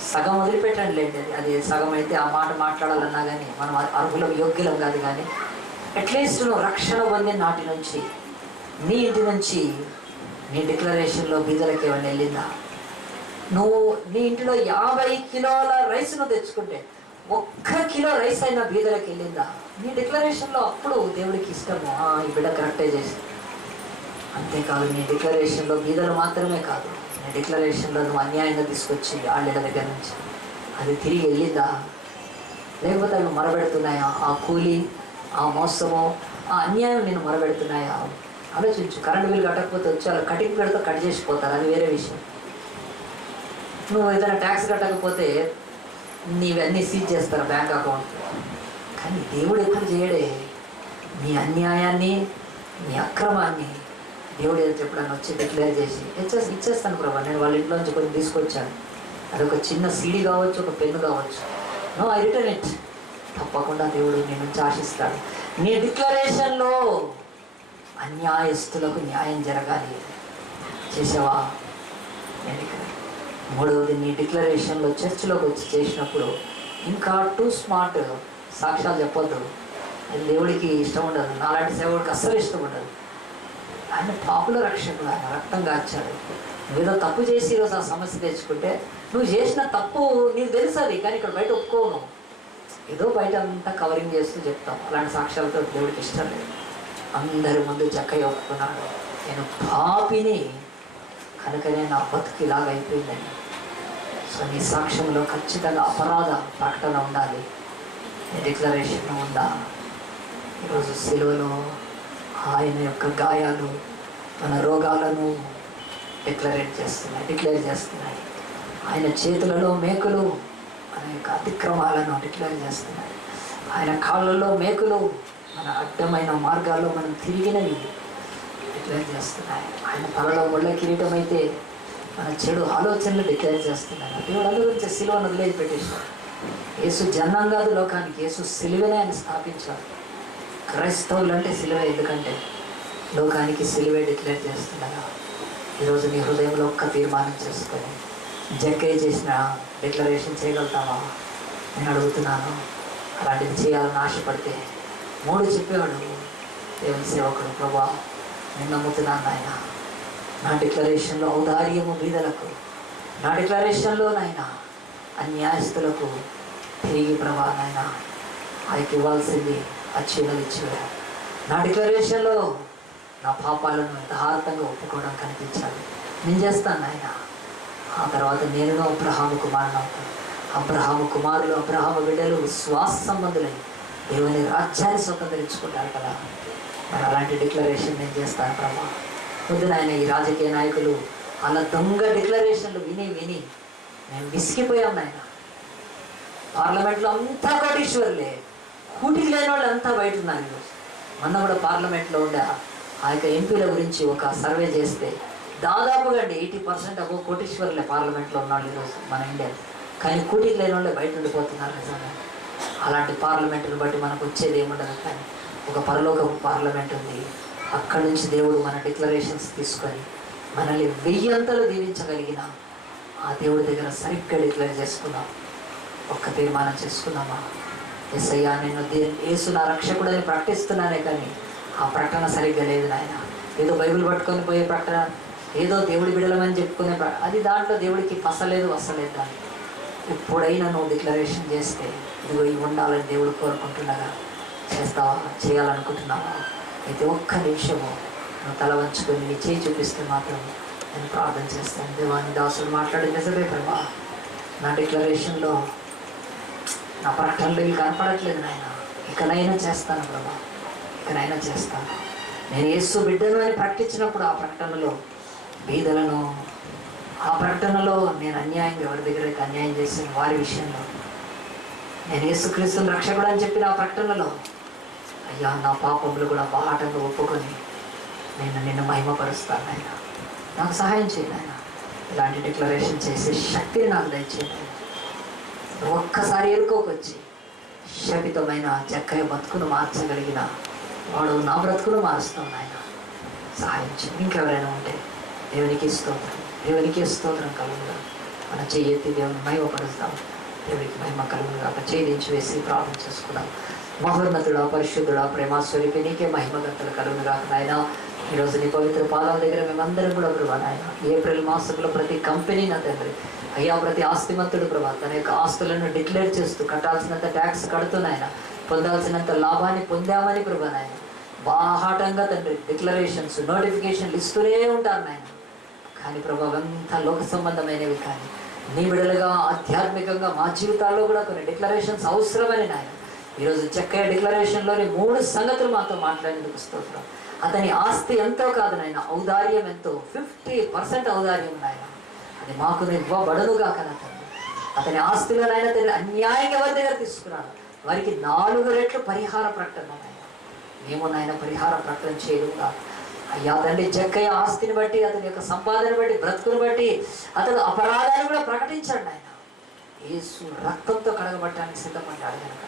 సగం వదిలిపెట్టండి లేండి, అది సగం అయితే ఆ మాట మాట్లాడాలన్నా కానీ మనం అర్హులం, యోగ్యులం కాదు. కానీ అట్లీస్ట్ నువ్వు రక్షణ పొందిన నాటి నుంచి నీ ఇంటి నుంచి నీ డిక్లరేషన్లో బీదలకు ఏమైనా వెళ్ళిందా? నువ్వు నీ ఇంటిలో 50 కిలోల రైస్ను తెచ్చుకుంటే 1 కిలో రైస్ అయినా బీదలకు వెళ్ళిందా? నీ డిక్లరేషన్లో అప్పుడు దేవుడికి ఇష్టము, ఈ బిడ్డ కరెక్టే చేసి. అంతేకాదు, నీ డిక్లరేషన్లో బీదలు మాత్రమే కాదు, నీ డిక్లరేషన్లో నువ్వు అన్యాయంగా తీసుకొచ్చి వాళ్ళ దగ్గర నుంచి అది తిరిగి వెళ్ళిందా? లేకపోతే అవి మొరబెడుతున్నాయా? ఆ కూలి, ఆ మోసము, ఆ అన్యాయం నేను మొరబెడుతున్నాయా? ఆలోచించు. కరెంట్ బిల్ కట్టకపోతే వచ్చి అలా కటింగ్ పెడితే కట్ చేసిపోతారు, అది వేరే విషయం. నువ్వు ఏదైనా ట్యాక్స్ కట్టకపోతే నీవన్నీ సీజ్ చేస్తారు బ్యాంక్ అకౌంట్. కానీ దేవుడు ఎప్పుడు చేయడే. నీ అన్యాయాన్ని, నీ అక్రమాన్ని దేవుడు ఏదో ఎప్పుడన్నా వచ్చి డిక్లేర్ చేసి ఇచ్చేస్తాను ప్రభా, నేను వాళ్ళ ఇంట్లో నుంచి కొంచెం తీసుకొచ్చాను, అదొక చిన్న సీడీ కావచ్చు, ఒక పెన్ను కావచ్చు, నో ఐ రిటర్న్ ఇట్. తప్పకుండా దేవుడు నీ నుంచి ఆశిస్తాడు. నీ డిక్లరేషన్లో అన్యాయస్తులకు న్యాయం జరగాలి. చేసావా? మూడవది, నీ డిక్లరేషన్లో చర్చిలోకి వచ్చి చేసినప్పుడు ఇంకా టూ స్మార్ట్ సాక్ష్యాలు చెప్పొద్దు. అది దేవుడికి ఇష్టం ఉండదు, నాలాంటి సేవకుడికి అస్సలు ఇష్టం ఉండదు. ఆయన పాపుల రక్షకుడు, ఆయన రక్తం కార్చాడు. నువ్వేదో తప్పు చేసి ఈరోజు ఆ సమస్య తెచ్చుకుంటే నువ్వు చేసిన తప్పు నీకు తెలుసు అది, కానీ ఇక్కడ బయట ఒప్పుకోను. ఏదో బయట అంతా కవరింగ్ చేస్తూ చెప్తాం. అలాంటి సాక్ష్యాలతో దేవుడికి ఇష్టం లేదు. అందరి ముందు చక్కగా ఒప్పుకున్నాడు, నేను పాపిని కనుకనే నా బతుకు ఇలాగ అయిపోయిందని. సో నీ సాక్ష్యంలో ఖచ్చితంగా అపరాధ ప్రకటన ఉండాలి, డిక్లరేషన్ ఉందా? ఈరోజు సిలువలో ఆయన యొక్క గాయాలు మన రోగాలను డిక్లేర్ చేస్తున్నాయి. ఆయన చేతులలో మేకులు మన యొక్క అతిక్రమాలను డిక్లేర్ చేస్తున్నాయి. ఆయన కాళ్ళలో మేకులు మన అడ్డమైన మార్గాల్లో మనం తిరిగినవి డిక్లేర్ చేస్తున్నాయి. ఆయన తలలో ముళ్ళ కిరీటం అయితే మన చెడు ఆలోచనలు డిక్లేర్ చేస్తున్నాయి. దేవుడు అందుగురించి సిలువను వదిలేసి పెట్టేశాడు. యేసు జన్మం కాదు లోకానికి, యేసు సిలువనే ఆయన స్థాపించాడు. క్రైస్తవులు అంటే సిలువ, ఎందుకంటే లోకానికి సిలువే డిక్లేర్ చేస్తున్నాగా. ఈరోజు నీ హృదయంలో ఒక్క తీర్మానం చేసుకొని జక్కయ్య చేసిన డిక్లరేషన్ చేయగలుగుతావా? నేను అడుగుతున్నాను. అలాంటిది చేయాలని ఆశపడితే 3 చెప్పేవాడు దేవుని సేవకుడు, ప్రభా నేను నమ్ముతున్నాను ఆయన, నా డిక్లరేషన్లో ఔదార్యము బీదలకు, నా డిక్లరేషన్లో నాయన అన్యాయస్తులకు తిరిగి ప్రభా నాయన ఆయనకి ఇవ్వాల్సింది అచ్చులు ఇచ్చేవాడు. నా డిక్లరేషన్లో నా పాపాలను యథార్థంగా ఒప్పుకోవడం కనిపించాలి, నేను చేస్తాను నాయన. ఆ తర్వాత నేను అబ్రహాము కుమారుడు అవుతాను. అబ్రహాము కుమారులు, అబ్రహాము బిడ్డలు విశ్వాస సంబంధులై దేవుని రాజ్యాన్ని స్వతంత్రించుకుంటారు కదా. మరి అలాంటి డిక్లరేషన్ నేను చేస్తాను ప్రభా. పొద్దున ఆయన ఈ రాజకీయ నాయకులు అలా దొంగ డిక్లరేషన్లు విని విని మేము విసిగిపోయాం నాయన. పార్లమెంట్లో అంతా కోటీశ్వర్లే, కూటికి లేని వాళ్ళు అంతా బయట ఉన్నారు. ఈరోజు మొన్న కూడా పార్లమెంట్లో ఉండే ఆ యొక్క ఎంపీల గురించి ఒక సర్వే చేస్తే దాదాపుగా 80% అబో కోటీశ్వర్లే పార్లమెంట్లో ఉన్నాళ్ళు ఈరోజు మన ఇండియా. కానీ కూటికి లేని వాళ్ళే బయట ఉండిపోతున్నారు నిజంగా. అలాంటి పార్లమెంటును బట్టి మనకు వచ్చేది ఏముండదు, కానీ ఒక పరలోకపు పార్లమెంట్ ఉంది. అక్కడి నుంచి దేవుడు మన డిక్లరేషన్స్ తీసుకొని మనల్ని 1000 అంతలు దీవించగలిగిన ఆ దేవుడి దగ్గర సరిగ్గా డిక్లేర్ చేసుకుందాం. ఒక్క తీర్మానం చేసుకుందామా? యేసయ్యా నేను యేసు నా రక్షకుడని ప్రకటిస్తున్నానే, కానీ ఆ ప్రకటన సరిగ్గా లేదు నాయన. ఏదో బైబిల్ పట్టుకొని పోయే ప్రకటన, ఏదో దేవుడి బిడలమని చెప్పుకునే అది దాంట్లో దేవుడికి పసలేదు వస్తలేదు. దాన్ని ఎప్పుడైనా నువ్వు డిక్లరేషన్ చేస్తే ఇదిగో ఇవి ఉండాలని దేవుడు కోరుకుంటున్నాగా, చేస్తావా? చేయాలనుకుంటున్నావా? అయితే ఒక్క నిమిషము నువ్వు తల వంచుకొని నీ చేయి చూపిస్తే మాత్రం నేను ప్రార్థన చేస్తాను. దేవాని దాసులు మాట్లాడి నిజమే ప్రభా, నా డిక్లరేషన్లో నా ప్రకటనలో ఇవి కనపడట్లేదు నాయన, ఇకనైనా చేస్తాను ప్రభా, ఇకనైనా చేస్తాను. నేను యేసు బిడ్డను అని ప్రకటించినప్పుడు ఆ ప్రకటనలో బీదలను, ఆ ప్రకటనలో నేను అన్యాయంగా ఎవరి దగ్గర అయితే అన్యాయం చేసిన వారి విషయంలో, నేను యేసుక్రీస్తుని రక్షకుడు అని చెప్పిన ఆ ప్రకటనలో అయ్యా నా పాపములు కూడా బాటంగా ఒప్పుకొని నేను నిన్ను మహిమపరుస్తాను ఆయన. నాకు సహాయం చేయండి ఆయన. ఇలాంటి డిక్లరేషన్ చేసే శక్తిని నాకు దయచేయండి. ఒక్కసారి ఎలుకోకొచ్చి శపితమైన చక్కగా బతుకును మార్చగలిగిన వాడు నా బ్రతుకును మారుస్తాను ఆయన. సహాయం చేయండి. ఇంకెవరైనా ఉంటే దేవునికి స్తోత్రం, దేవునికి స్తోత్రం కలుగుగా. మన చెయ్యెత్తి దేవుని మహిమపరుస్తాం. దేవునికి మహిమ కలుగుగా చేయించి వేసి ప్రార్థన చేసుకున్నాం. మహోన్నతుడా, పరిశుద్ధుడా, ప్రేమాస్వరూపి నీకే మహిమగంతలు కలుగుగా నాయన. ఈరోజు నీ పవిత్ర పాదాల దగ్గర మేమందరం కూడా ప్రభా నాయన, ఏప్రిల్ మాసంలో ప్రతి కంపెనీ నా తండ్రి అయ్యా, ప్రతి ఆస్తిమంతుడు ప్రభా తన యొక్క ఆస్తులను డిక్లేర్ చేస్తూ కట్టాల్సినంత ట్యాక్స్ కడుతున్నాయన, పొందాల్సినంత లాభాన్ని పొందామని ప్రభా నాయన బాహాటంగా తండ్రి డిక్లరేషన్స్, నోటిఫికేషన్లు ఇస్తూనే ఉంటారు నాయన. కానీ ప్రభా అంతా లోక సంబంధమైనవి, కానీ నీ బిడలుగా ఆధ్యాత్మికంగా మా జీవితాల్లో కూడా కొన్ని డిక్లరేషన్స్ అవసరమని నాయన. ఈరోజు చక్కగా డిక్లరేషన్లోని 3 సంగతులు మాతో మాట్లాడేందుకు స్తోత్రం. అతని ఆస్తి ఎంతో కాదు నాయన, ఔదార్యం ఎంతో, 50% ఔదార్యం నాయన, అది మాకు ఇవ్వబడునుగా కదా తండ్రి. అతని ఆస్తిలో నాయన తండ్రి అన్యాయంగా ఎవరి దగ్గర తీసుకున్నాడు వారికి 4 రెట్లు పరిహార ప్రకటన నాయన. మేము నాయన పరిహార ప్రకటన చేయదుగా అయ్యా తండ్రి. జక్కయ్య ఆస్తిని బట్టి, అతని యొక్క సంపాదన బట్టి, బ్రతుకుని బట్టి అతను అపరాధాన్ని కూడా ప్రకటించాడు నాయన. యేసు రక్తంతో కడగబట్టడానికి సిద్ధపడ్డాడు కనుక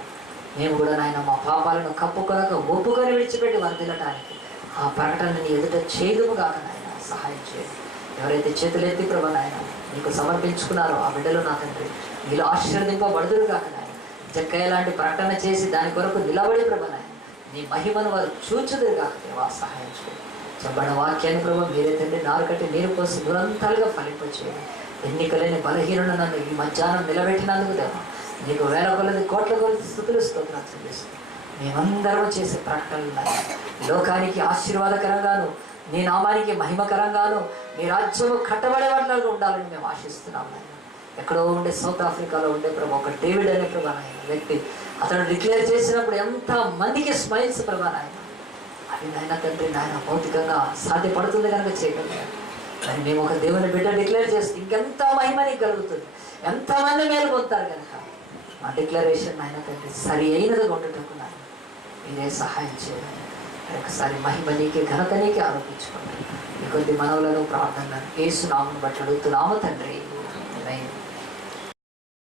మేము కూడా నాయన మా పాపాలను కప్పుకొనక ఒప్పుకొని విడిచిపెట్టి వర్దిల్లటానికి ఆ ప్రకటనని ఎదుట చేయదుము కాక నాయన సహాయం చేయండి. ఎవరైతే చేతులెత్తి ప్రభా నాయన నీకు సమర్పించుకున్నారో ఆ బిడ్డలు నా తండ్రి వీళ్ళు ఆశీర్వదింపబడుదురు కాక నాయన. జక్కయ్య లాంటి ప్రకటన చేసి దాని కొరకు నిలబడి ప్రభా నాయన నీ మహిమను వారు చూచుదురు కాక దేవా సహాయం చేయండి. చెప్పబడిన వాక్యాన్ని ప్రభావ మీరే తండ్రి నారు కట్టి నీరు పోసి నిరంతరాలుగా ఫలింపచేయండి. ఎన్నికలేని బలహీనులను నన్ను ఈ మధ్యాహ్నం నిలబెట్టినందుకు దేవా నీకు వేల కొలది కోట్ల కొలది స్థుతులు స్తోత్రాలు చెల్లిస్తాం. మేమందరం చేసే ప్రకటనలు లోకానికి ఆశీర్వాదకరంగాను, నీ నామానికి మహిమకరంగాను, నీ రాజ్యము కట్టబడే వాటిలో ఉండాలని మేము ఆశిస్తున్నాం. ఎక్కడో ఉండే సౌత్ ఆఫ్రికాలో ఉండే ప్రభా ఒక డేవిడ్ అనే ప్రభా నాయన వ్యక్తి అతను డిక్లేర్ చేసినప్పుడు ఎంత మందికి స్మైల్స్ ప్రభా నాయన. అది నాయన తండ్రి నాయన భౌతికంగా సాధ్యపడుతుంది కనుక చేయగలిగారు. కానీ మేము ఒక దేవుని బిడ్డ డిక్లేర్ చేస్తే ఇంకెంత మహిమ నీకు కలుగుతుంది, ఎంతమంది మేలు పొందుతారు కనుక మా డిక్లరేషన్ నాయన తండ్రి సరి అయినది ఉండటకు నాయన మీరే సహాయం చేయాలి. ఒకసారి మహిమ నీకే, ఘనత నీకే ఆరోపించుకోండి. ఈ కొద్ది మనవులను ప్రార్థనలను యేసు నామమును బట్టి అడుగుతున్నాము తండ్రి. ఆమేన్.